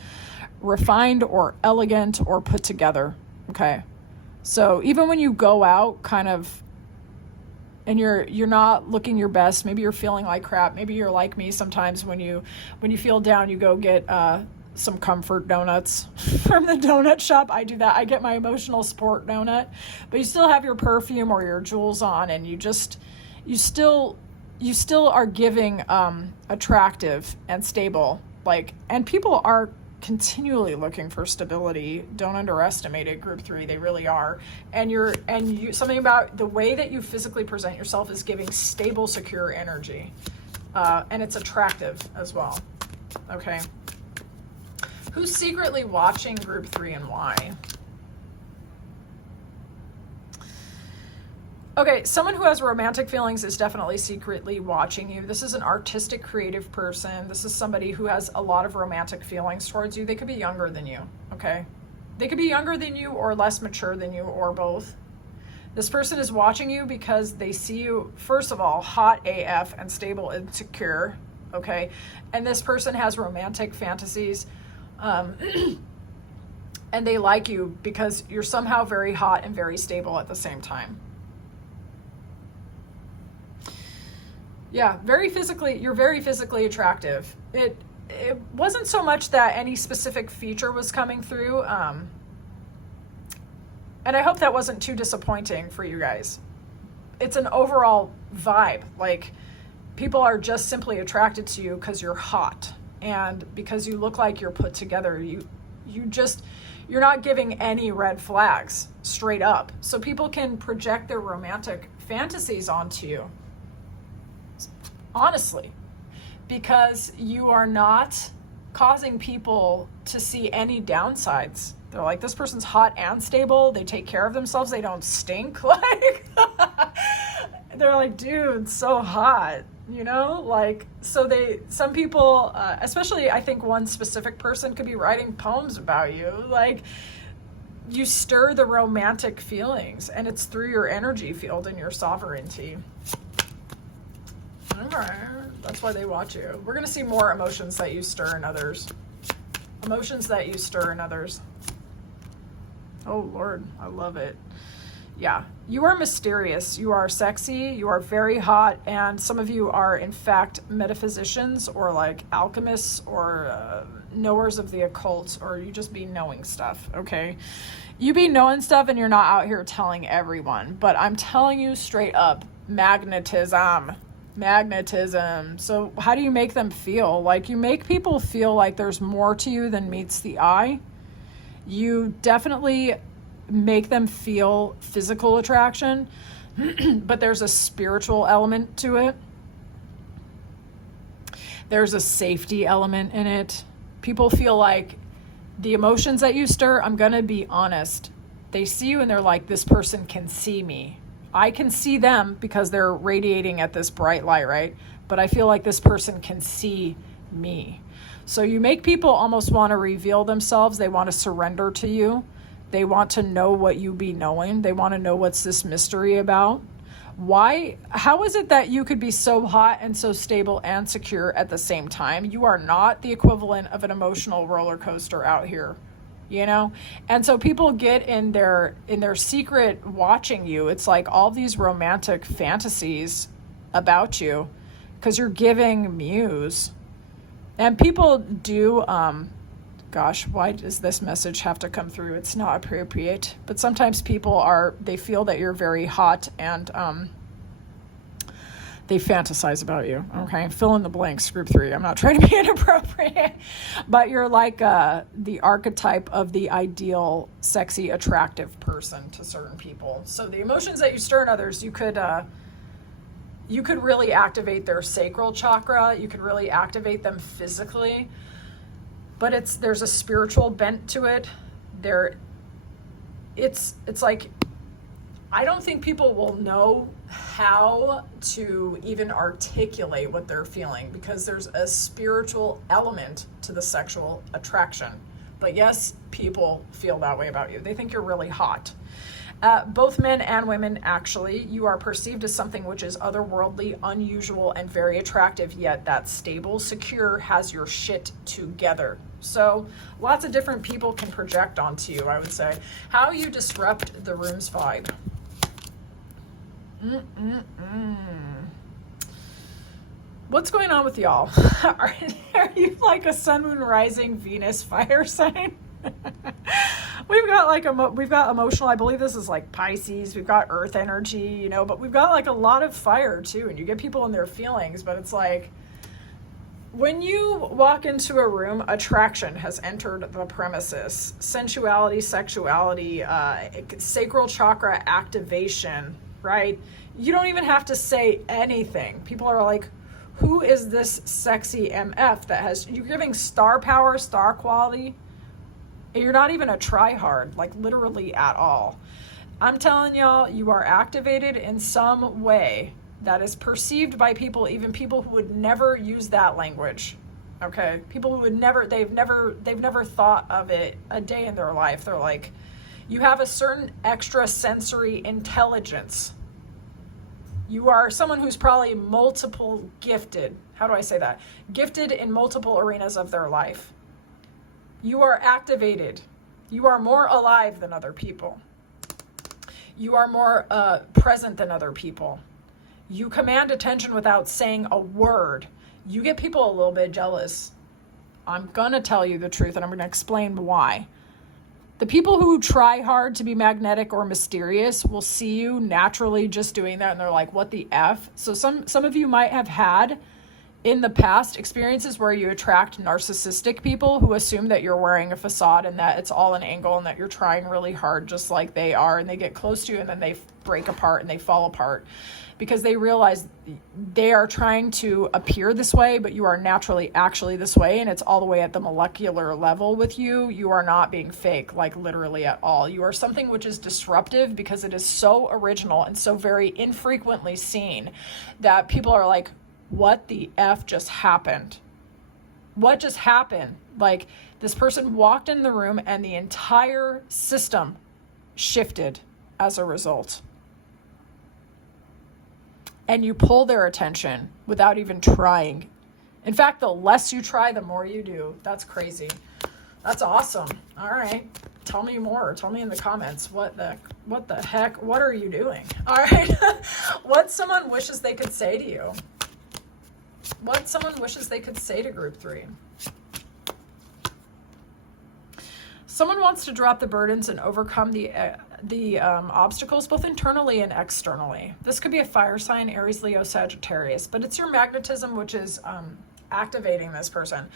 refined or elegant or put together, okay? So even when you go out kind of and you're not looking your best, maybe you're feeling like crap, maybe you're like me sometimes when you feel down, you go get some comfort donuts from the donut shop. I do that. I get my emotional support donut, but you still have your perfume or your jewels on, and you still are giving attractive and stable, like, and people are continually looking for stability. Don't underestimate it, group 3. They really are. And you something about the way that you physically present yourself is giving stable, secure energy, and it's attractive as well, okay? Who's secretly watching group 3 and why? Okay, someone who has romantic feelings is definitely secretly watching you. This is an artistic, creative person. This is somebody who has a lot of romantic feelings towards you. They could be younger than you, okay? They could be younger than you or less mature than you or both. This person is watching you because they see you, first of all, hot AF and stable and secure, okay? And this person has romantic fantasies. And they like you because you're somehow very hot and very stable at the same time. Yeah, you're very physically attractive. It wasn't so much that any specific feature was coming through, and I hope that wasn't too disappointing for you guys. It's an overall vibe, like people are just simply attracted to you because you're hot. And because you look like you're put together, you're not giving any red flags straight up. So people can project their romantic fantasies onto you. Honestly, because you are not causing people to see any downsides. They're like, this person's hot and stable. They take care of themselves. They don't stink. Like, they're like, dude, so hot, you know? Like, so some people, especially I think one specific person could be writing poems about you. Like, you stir the romantic feelings, and it's through your energy field and your sovereignty. Okay, that's why they watch you. We're going to see more emotions that you stir in others. Emotions that you stir in others. Oh, Lord, I love it. Yeah, you are mysterious. You are sexy. You are very hot. And some of you are, in fact, metaphysicians or like alchemists or knowers of the occult, or you just be knowing stuff, okay? You be knowing stuff and you're not out here telling everyone. But I'm telling you straight up, magnetism. So how do you make them feel? Like, you make people feel like there's more to you than meets the eye. You definitely make them feel physical attraction, but there's a spiritual element to it. There's a safety element in it. People feel like the emotions that you stir, I'm going to be honest, they see you and they're like, this person can see me. I can see them because they're radiating at this bright light, right? But I feel like this person can see me. So you make people almost want to reveal themselves. They want to surrender to you. They want to know what you be knowing. They want to know what's this mystery about. Why? How is it that you could be so hot and so stable and secure at the same time? You are not the equivalent of an emotional roller coaster out here, you know? And so people get in their secret watching you. It's like all these romantic fantasies about you because you're giving muse. And people do, gosh, why does this message have to come through? It's not appropriate. But sometimes people they feel that you're very hot and they fantasize about you, okay? Fill in the blanks, group 3. I'm not trying to be inappropriate. But you're like the archetype of the ideal, sexy, attractive person to certain people. So the emotions that you stir in others, you could really activate their sacral chakra. You could really activate them physically. But there's a spiritual bent to it. It's like, I don't think people will know how to even articulate what they're feeling because there's a spiritual element to the sexual attraction. But yes, people feel that way about you. They think you're really hot. Both men and women, actually, you are perceived as something which is otherworldly, unusual, and very attractive, yet that stable, secure, has your shit together. So lots of different people can project onto you, I would say. How you disrupt the room's vibe. What's going on with y'all? Are you like a sun, moon, rising, Venus, fire sign? We've got emotional, I believe this is like Pisces, we've got earth energy, you know, but we've got like a lot of fire too, and you get people in their feelings, but it's like, when you walk into a room, attraction has entered the premises. Sensuality, sexuality, sacral chakra activation, right? You don't even have to say anything. People are like, who is this sexy MF you're giving star power, star quality? You're not even a try-hard, like literally at all. I'm telling y'all, you are activated in some way that is perceived by people, even people who would never use that language. Okay? People who would they've never thought of it a day in their life. They're like, you have a certain extrasensory intelligence. You are someone who's probably multiple gifted. How do I say that? Gifted in multiple arenas of their life. You are activated. You are more alive than other people. You are more present than other people. You command attention without saying a word. You get people a little bit jealous. I'm going to tell you the truth, and I'm going to explain why. The people who try hard to be magnetic or mysterious will see you naturally just doing that, and they're like, what the F? So some of you might have had in the past, experiences where you attract narcissistic people who assume that you're wearing a facade and that it's all an angle and that you're trying really hard just like they are, and they get close to you and then they break apart and they fall apart because they realize they are trying to appear this way, but you are naturally actually this way, and it's all the way at the molecular level with you. You are not being fake, like literally at all. You are something which is disruptive because it is so original and so very infrequently seen that people are like, what the F just happened? What just happened? Like, this person walked in the room and the entire system shifted as a result. And you pull their attention without even trying. In fact, the less you try, the more you do. That's crazy. That's awesome. All right. Tell me more. Tell me in the comments. What the heck? What are you doing? All right. What someone wishes they could say to you. What someone wishes they could say to group 3. Someone wants to drop the burdens and overcome the obstacles both internally and externally. This could be a fire sign, Aries, Leo, Sagittarius, but it's your magnetism which is activating this person.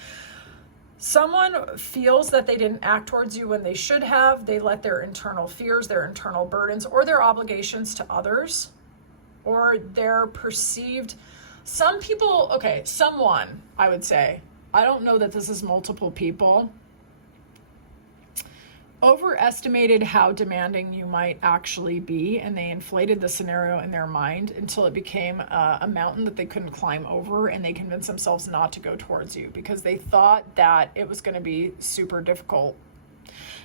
Someone feels that they didn't act towards you when they should have. They let their internal fears, their internal burdens, or their obligations to others, or their perceived... Some people, okay, someone, I would say, I don't know that this is multiple people, overestimated how demanding you might actually be, and they inflated the scenario in their mind until it became a mountain that they couldn't climb over, and they convinced themselves not to go towards you because they thought that it was going to be super difficult.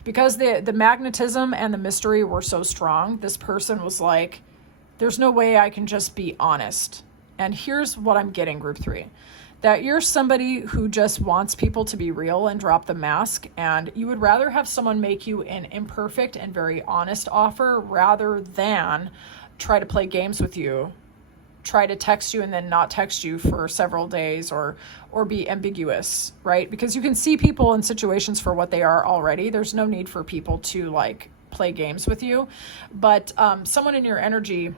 Because the magnetism and the mystery were so strong, this person was like, there's no way I can just be honest. And here's what I'm getting, group 3, that you're somebody who just wants people to be real and drop the mask, and you would rather have someone make you an imperfect and very honest offer rather than try to play games with you, try to text you and then not text you for several days, or be ambiguous, right? Because you can see people in situations for what they are already. There's no need for people to like play games with you, but someone in your energy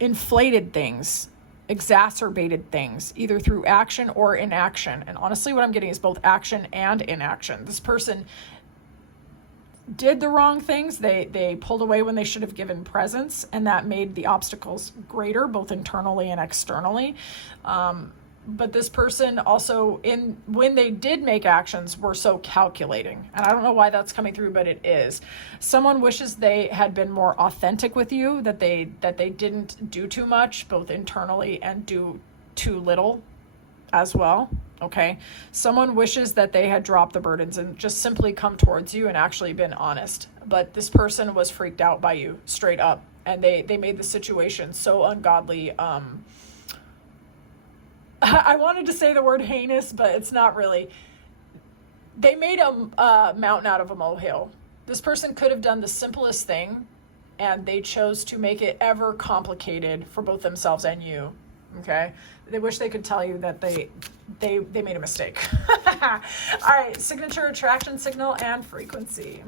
inflated things, exacerbated things, either through action or inaction. And honestly, what I'm getting is both action and inaction. This person did the wrong things. They pulled away when they should have given presence, and that made the obstacles greater, both internally and externally. But this person also, when they did make actions, were so calculating. And I don't know why that's coming through, but it is. Someone wishes they had been more authentic with you, that they didn't do too much, both internally, and do too little as well. Okay. Someone wishes that they had dropped the burdens and just simply come towards you and actually been honest. But this person was freaked out by you straight up, and they made the situation so ungodly. I wanted to say the word heinous, but it's not really. They made a mountain out of a molehill. This person could have done the simplest thing, and they chose to make it ever complicated for both themselves and you. Okay? They wish they could tell you that they made a mistake. All right, signature, attraction, signal, and frequency.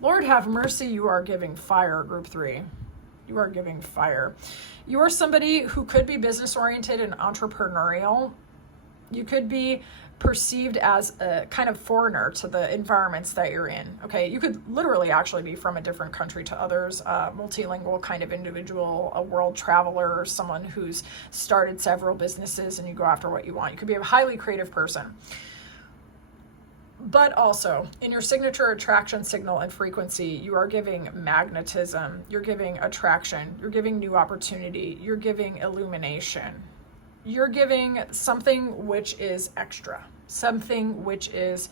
Lord have mercy, you are giving fire, group 3. You are giving fire. You are somebody who could be business-oriented and entrepreneurial. You could be perceived as a kind of foreigner to the environments that you're in. Okay, you could literally actually be from a different country to others, multilingual kind of individual, a world traveler, someone who's started several businesses, and you go after what you want. You could be a highly creative person. But also, in your signature, attraction, signal, and frequency, you are giving magnetism, you're giving attraction, you're giving new opportunity, you're giving illumination. You're giving something which is extra, something which is,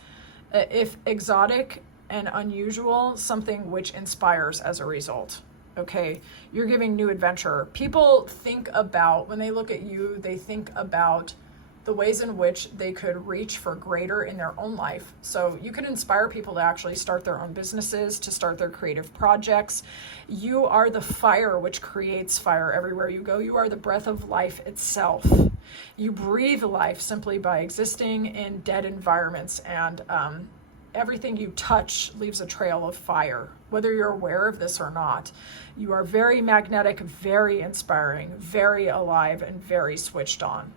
if exotic and unusual, something which inspires as a result. Okay, you're giving new adventure. People think about, when they look at you, they think about the ways in which they could reach for greater in their own life. So you can inspire people to actually start their own businesses, to start their creative projects. You are the fire which creates fire everywhere you go. You are the breath of life itself. You breathe life simply by existing in dead environments and everything you touch leaves a trail of fire, whether you're aware of this or not. You are very magnetic, very inspiring, very alive, and very switched on.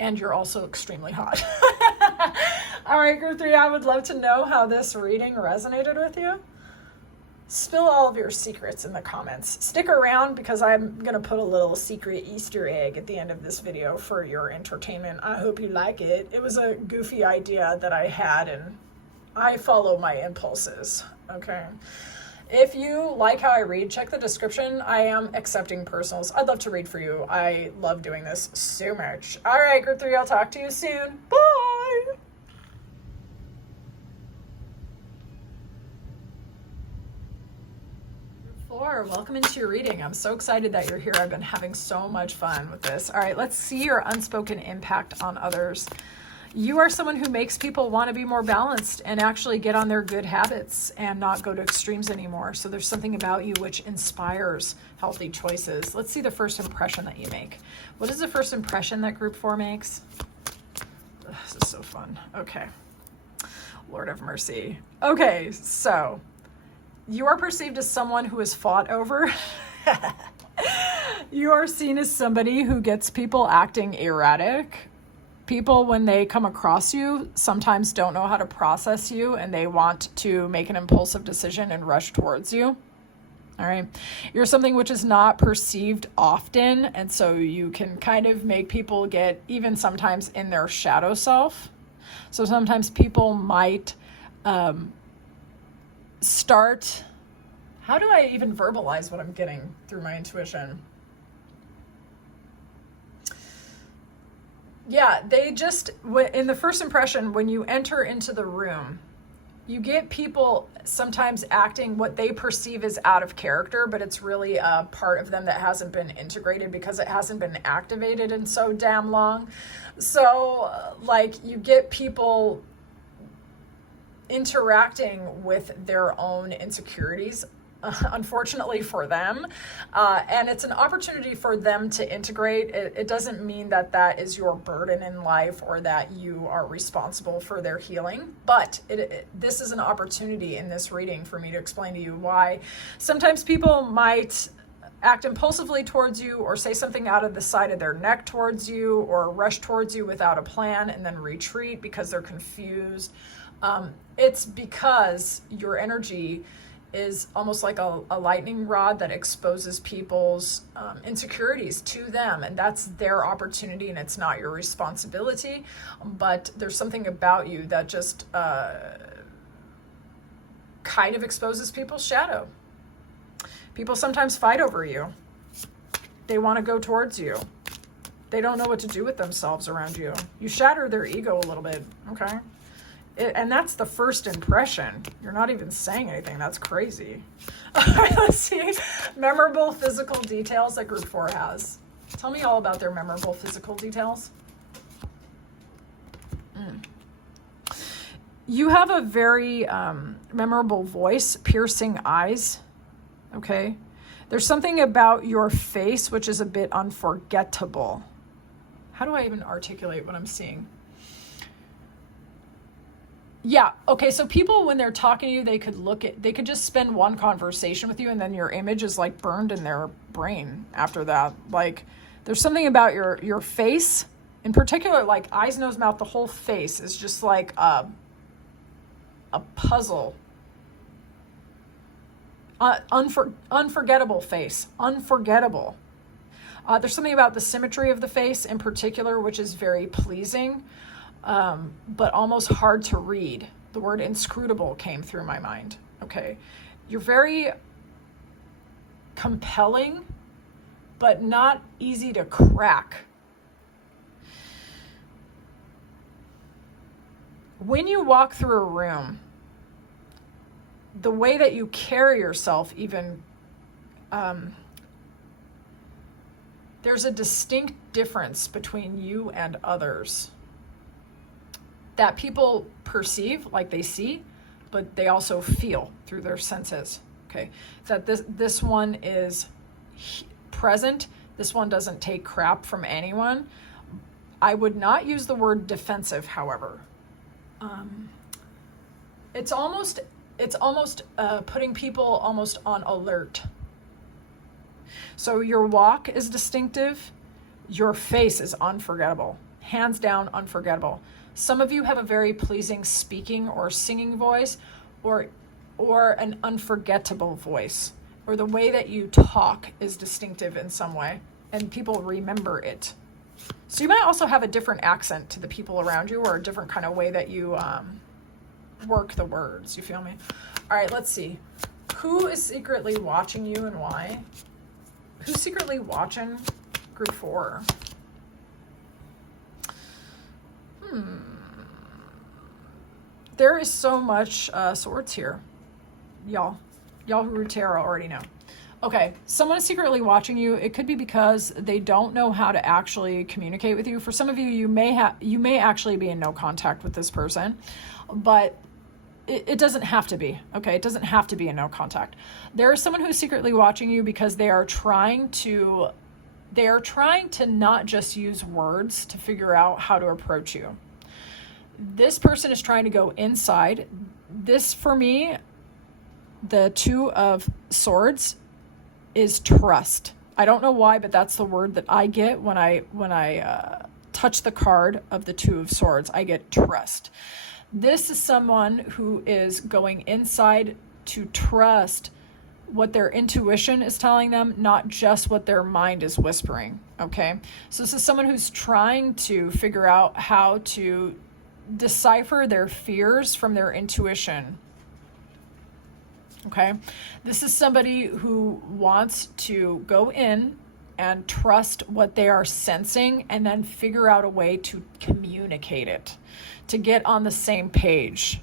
And you're also extremely hot. All right, group 3, I would love to know how this reading resonated with you. Spill all of your secrets in the comments. Stick around because I'm going to put a little secret Easter egg at the end of this video for your entertainment. I hope you like it. It was a goofy idea that I had, and I follow my impulses, okay? If you like how I read, check the description. I am accepting personals. I'd love to read for you. I love doing this so much. All right, group 3, I'll talk to you soon. Bye! Welcome into your reading. I'm so excited that you're here. I've been having so much fun with this. All right, let's see your unspoken impact on others. You are someone who makes people want to be more balanced and actually get on their good habits and not go to extremes anymore. So there's something about you which inspires healthy choices. Let's see the first impression that you make. What is the first impression that group 4 makes? Ugh, this is so fun. Okay. Lord have mercy. Okay, so you are perceived as someone who is fought over. You are seen as somebody who gets people acting erratic. People, when they come across you, sometimes don't know how to process you and they want to make an impulsive decision and rush towards you. All right. You're something which is not perceived often. And so you can kind of make people get even sometimes in their shadow self. So sometimes people might start, how do I even verbalize what I'm getting through my intuition? Yeah, they just, in the first impression, when you enter into the room, you get people sometimes acting what they perceive as out of character, but it's really a part of them that hasn't been integrated because it hasn't been activated in so damn long. So, like, you get people interacting with their own insecurities, unfortunately for them, and it's an opportunity for them to integrate. It doesn't mean that that is your burden in life or that you are responsible for their healing, but this is an opportunity in this reading for me to explain to you why sometimes people might act impulsively towards you or say something out of the side of their neck towards you or rush towards you without a plan and then retreat because they're confused. It's because your energy is almost like a lightning rod that exposes people's insecurities to them, and that's their opportunity and it's not your responsibility, but there's something about you that just kind of exposes people's shadow. People sometimes fight over you. They want to go towards you. They don't know what to do with themselves around you. You shatter their ego a little bit, okay? And that's the first impression. You're not even saying anything. That's crazy. All right, let's see. Memorable physical details that group 4 has. Tell me all about their memorable physical details. You have a very memorable voice, piercing eyes. Okay. There's something about your face which is a bit unforgettable. How do I even articulate what I'm seeing? Yeah. Okay. So people, when they're talking to you, they could just spend one conversation with you and then your image is like burned in their brain after that. Like there's something about your face in particular, like eyes, nose, mouth, the whole face is just like a puzzle. Unforgettable face. Unforgettable. There's something about the symmetry of the face in particular, which is very pleasing. But almost hard to read. The word inscrutable came through my mind. Okay. You're very compelling, but not easy to crack. When you walk through a room, the way that you carry yourself even, there's a distinct difference between you and others that people perceive, like they see, but they also feel through their senses, okay? That this one is present. This one doesn't take crap from anyone. I would not use the word defensive, however. It's almost putting people almost on alert. So your walk is distinctive. Your face is unforgettable. Hands down, unforgettable. Some of you have a very pleasing speaking or singing voice, or an unforgettable voice, or the way that you talk is distinctive in some way, and people remember it. So you might also have a different accent to the people around you, or a different kind of way that you work the words. You feel me? All right, let's see. Who is secretly watching you and why? Who's secretly watching? Group 4. There is so much swords here. Y'all who read tarot already know. Okay, someone is secretly watching you. It could be because they don't know how to actually communicate with you. For some of you, you may actually be in no contact with this person, but it doesn't have to be. Okay, it doesn't have to be in no contact. There is someone who's secretly watching you because they are trying to not just use words to figure out how to approach you. This person is trying to go inside. This, for me, the 2 of Swords is trust. I don't know why, but that's the word that I get when I touch the card of the 2 of Swords. I get trust. This is someone who is going inside to trust what their intuition is telling them, not just what their mind is whispering. Okay, so this is someone who's trying to figure out how to decipher their fears from their intuition. Okay, this is somebody who wants to go in and trust what they are sensing and then figure out a way to communicate it, to get on the same page,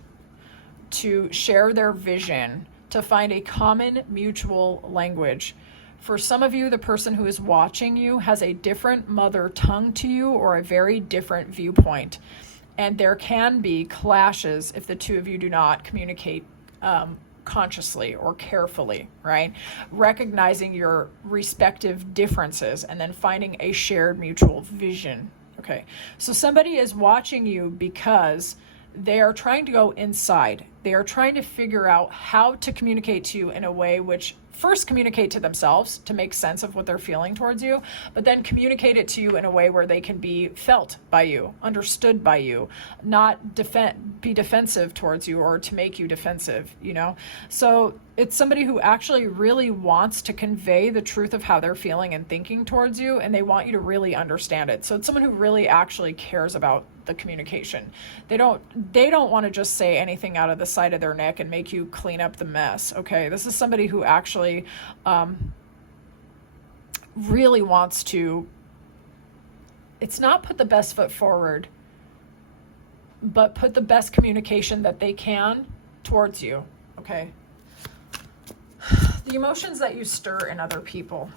to share their vision, to find a common mutual language. For some of you, the person who is watching you has a different mother tongue to you, or a very different viewpoint. And there can be clashes if the 2 of you do not communicate consciously or carefully, right? Recognizing your respective differences and then finding a shared mutual vision. Okay, so somebody is watching you because they are trying to go inside. They are trying to figure out how to communicate to you in a way which first communicate to themselves to make sense of what they're feeling towards you, but then communicate it to you in a way where they can be felt by you, understood by you, not be defensive towards you or to make you defensive, you know? So it's somebody who actually really wants to convey the truth of how they're feeling and thinking towards you, and they want you to really understand it. So it's someone who really actually cares about the communication. They don't want to just say anything out of the side of their neck and make you clean up the mess. Okay, this is somebody who actually really wants to, it's not put the best foot forward, but put the best communication that they can towards you. Okay, the emotions that you stir in other people.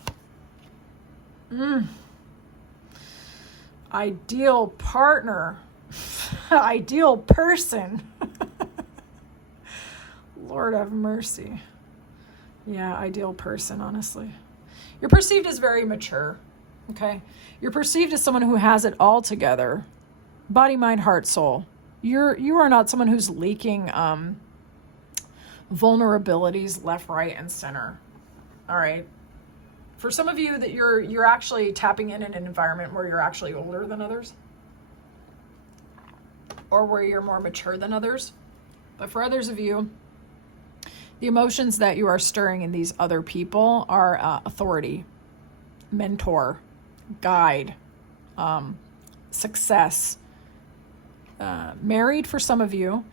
Ideal partner, ideal person. Lord have mercy. Yeah, ideal person, honestly. You're perceived as very mature, okay? You're perceived as someone who has it all together. Body, mind, heart, soul. You are not someone who's leaking vulnerabilities left, right, and center. All right? For some of you, that you're actually tapping in an environment where you're actually older than others, or where you're more mature than others. But for others of you, the emotions that you are stirring in these other people are authority, mentor, guide, success, married for some of you,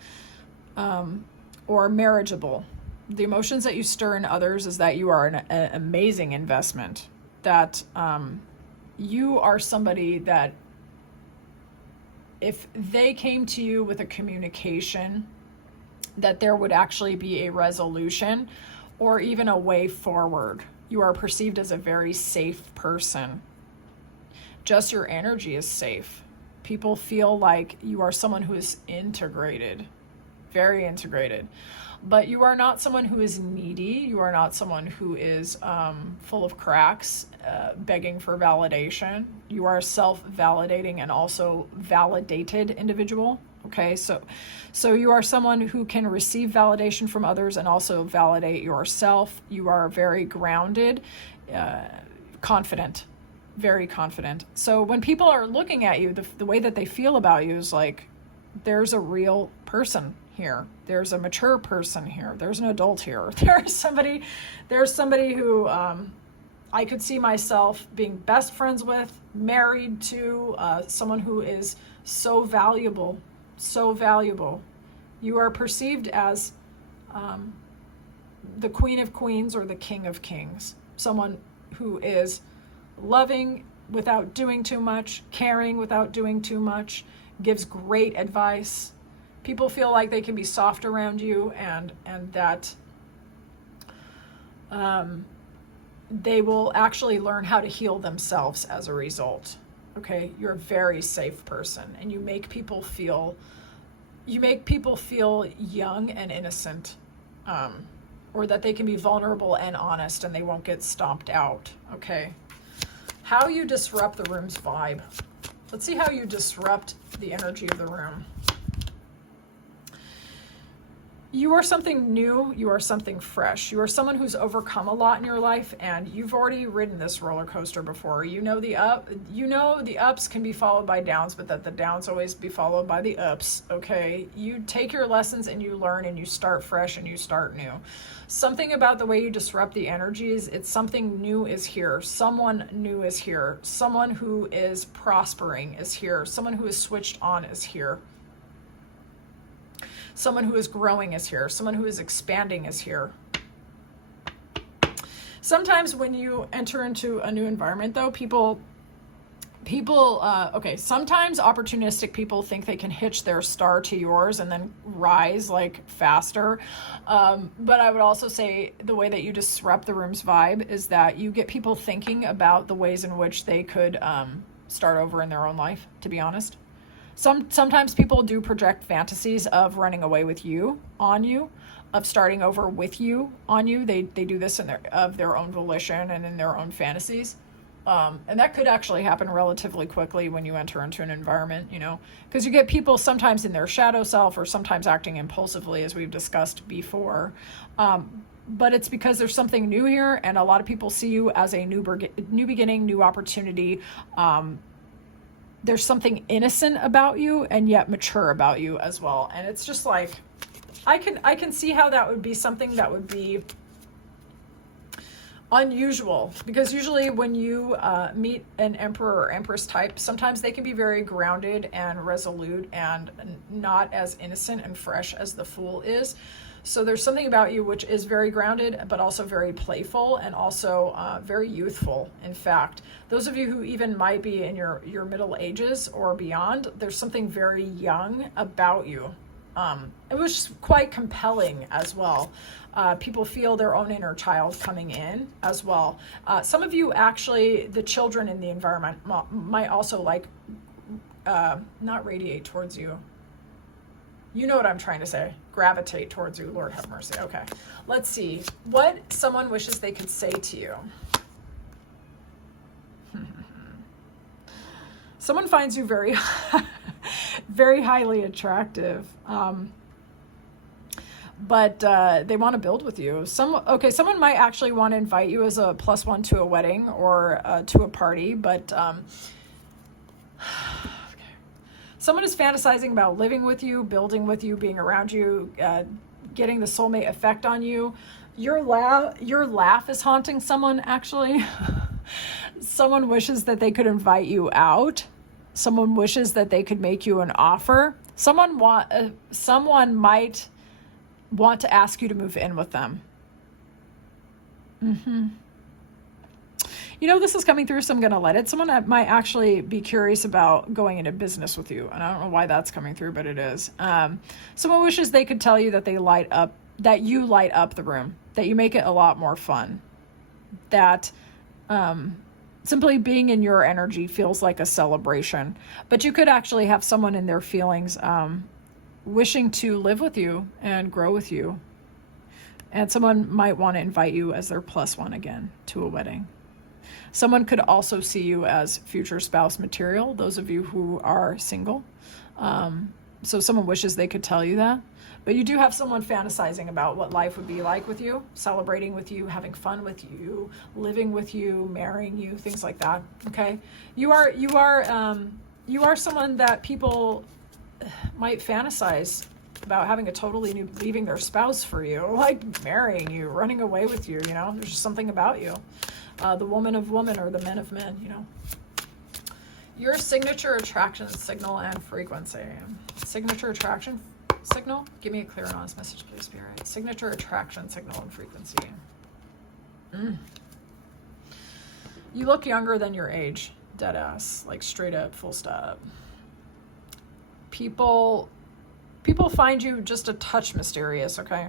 or marriageable. The emotions that you stir in others is that you are an amazing investment, that you are somebody that if they came to you with a communication, that there would actually be a resolution or even a way forward. You are perceived as a very safe person. Just your energy is safe. People feel like you are someone who is integrated, very integrated. But you are not someone who is needy. You are not someone who is full of cracks, begging for validation. You are a self-validating and also validated individual. Okay, so you are someone who can receive validation from others and also validate yourself. You are very grounded, confident, very confident. So when people are looking at you, the way that they feel about you is like, there's a real person here. There's a mature person here. There's an adult here. There's somebody who I could see myself being best friends with, married to, someone who is so valuable. So valuable. You are perceived as the Queen of Queens or the King of Kings. Someone who is loving without doing too much, caring without doing too much, gives great advice. People feel like they can be soft around you, and that they will actually learn how to heal themselves as a result. Okay, you're a very safe person, and you make people feel young and innocent, or that they can be vulnerable and honest and they won't get stomped out. Okay, how you disrupt the room's vibe. Let's see how you disrupt the energy of the room. You are something new. You are something fresh. You are someone who's overcome a lot in your life, and you've already ridden this roller coaster before. You know the ups can be followed by downs, but that the downs always be followed by the ups. Okay, you take your lessons and you learn, and you start fresh and you start new. Something about the way you disrupt the energies, it's something new is here. Someone new is here. Someone who is prospering is here. Someone who is switched on is here. Someone who is growing is here. Someone who is expanding is here. Sometimes when you enter into a new environment, though, sometimes opportunistic people think they can hitch their star to yours and then rise like faster. But I would also say the way that you disrupt the room's vibe is that you get people thinking about the ways in which they could start over in their own life, to be honest. Sometimes people do project fantasies of running away with you, on you, of starting over with you, on you. They do this of their own volition and in their own fantasies. And that could actually happen relatively quickly when you enter into an environment, because you get people sometimes in their shadow self or sometimes acting impulsively, as we've discussed before. But it's because there's something new here, and a lot of people see you as a new beginning, new opportunity. There's something innocent about you and yet mature about you as well. And it's just like, I can see how that would be something that would be unusual, because usually when you meet an emperor or empress type, sometimes they can be very grounded and resolute and not as innocent and fresh as the Fool is. So there's something about you which is very grounded, but also very playful and also very youthful. In fact, those of you who even might be in your middle ages or beyond, there's something very young about you. It was quite compelling as well. People feel their own inner child coming in as well. Some of you actually, the children in the environment might also not radiate towards you. You know what I'm trying to say. Gravitate towards you. Lord have mercy. Okay. Let's see what someone wishes they could say to you. Someone finds you very, very highly attractive. But they want to build with you. Someone might actually want to invite you as a +1 to a wedding or to a party, but someone is fantasizing about living with you, building with you, being around you, getting the soulmate effect on you. Your laugh is haunting someone, actually. Someone wishes that they could invite you out. Someone wishes that they could make you an offer. Someone might want to ask you to move in with them. This is coming through, so I'm going to let it. Someone might actually be curious about going into business with you, and I don't know why that's coming through, but it is. Someone wishes they could tell you that you light up the room, that you make it a lot more fun, that simply being in your energy feels like a celebration. But you could actually have someone in their feelings wishing to live with you and grow with you. And someone might want to invite you as their +1 again to a wedding. Someone could also see you as future spouse material, those of you who are single. So someone wishes they could tell you that. But you do have someone fantasizing about what life would be like with you, celebrating with you, having fun with you, living with you, marrying you, things like that. Okay, you are someone that people might fantasize about having a totally new, leaving their spouse for you, like marrying you, running away with you. You know, there's just something about you, the woman of woman or the men of men. You know, your signature attraction signal and frequency. Signature attraction signal. Give me a clear and honest message, please, Spirit. Signature attraction signal and frequency. You look younger than your age. Dead ass. Like straight up, full stop. People find you just a touch mysterious, okay?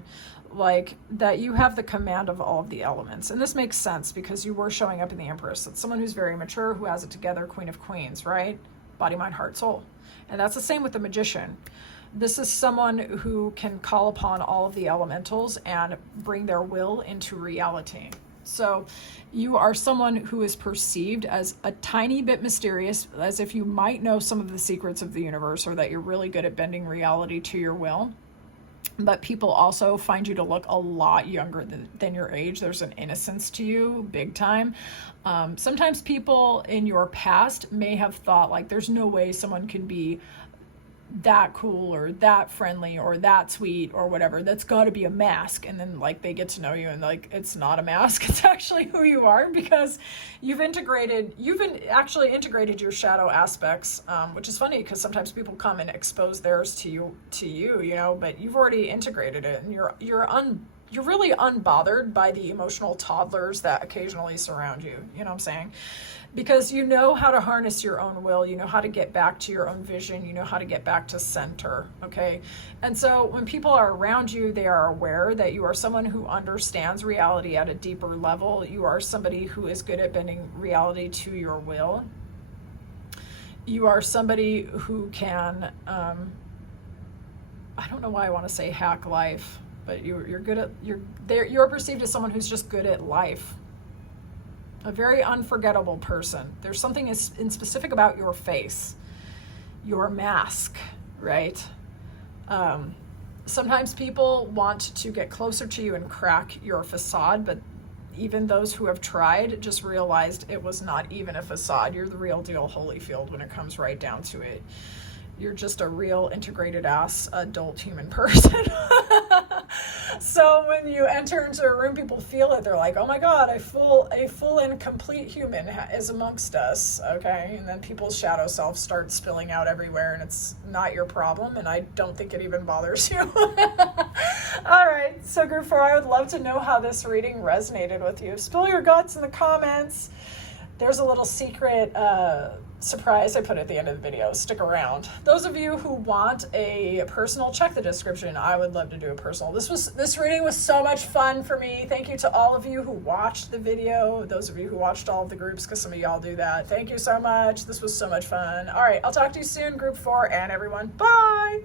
Like that you have the command of all of the elements. And this makes sense because you were showing up in the Empress. It's someone who's very mature, who has it together, Queen of Queens, right? Body, mind, heart, soul. And that's the same with the Magician. This is someone who can call upon all of the elementals and bring their will into reality. So you are someone who is perceived as a tiny bit mysterious, as if you might know some of the secrets of the universe, or that you're really good at bending reality to your will. But people also find you to look a lot younger than your age. There's an innocence to you, big time. Sometimes people in your past may have thought, like, there's no way someone can be that cool or that friendly or that sweet or whatever. That's got to be a mask. And then like they get to know you and like it's not a mask. It's actually who you are, because you've actually integrated your shadow aspects, which is funny because sometimes people come and expose theirs to you, you know, but you've already integrated it, and you're really unbothered by the emotional toddlers that occasionally surround you. You know what I'm saying? Because you know how to harness your own will, you know how to get back to your own vision, you know how to get back to center, okay? And so when people are around you, they are aware that you are someone who understands reality at a deeper level. You are somebody who is good at bending reality to your will. You are somebody who can, I don't know why I want to say hack life, but you're good at, you're perceived as someone who's just good at life. A very unforgettable person. There's something in specific about your face, your mask, right? Sometimes people want to get closer to you and crack your facade, but even those who have tried just realized it was not even a facade. You're the real deal Holyfield when it comes right down to it. You're just a real integrated ass adult human person. So when you enter into a room, people feel it. They're like, oh my God, a full and complete human is amongst us, okay? And then people's shadow self starts spilling out everywhere, and it's not your problem, and I don't think it even bothers you. All right, so group 4, I would love to know how this reading resonated with you. Spill your guts in the comments. There's a little secret surprise I put at the end of the video. Stick around. Those of you who want a personal, check the description. I would love to do a personal. This reading was so much fun for me. Thank you to all of you who watched the video. Those of you who watched all of the groups, because some of y'all do that. Thank you so much. This was so much fun. All right, I'll talk to you soon, group 4, and everyone. Bye.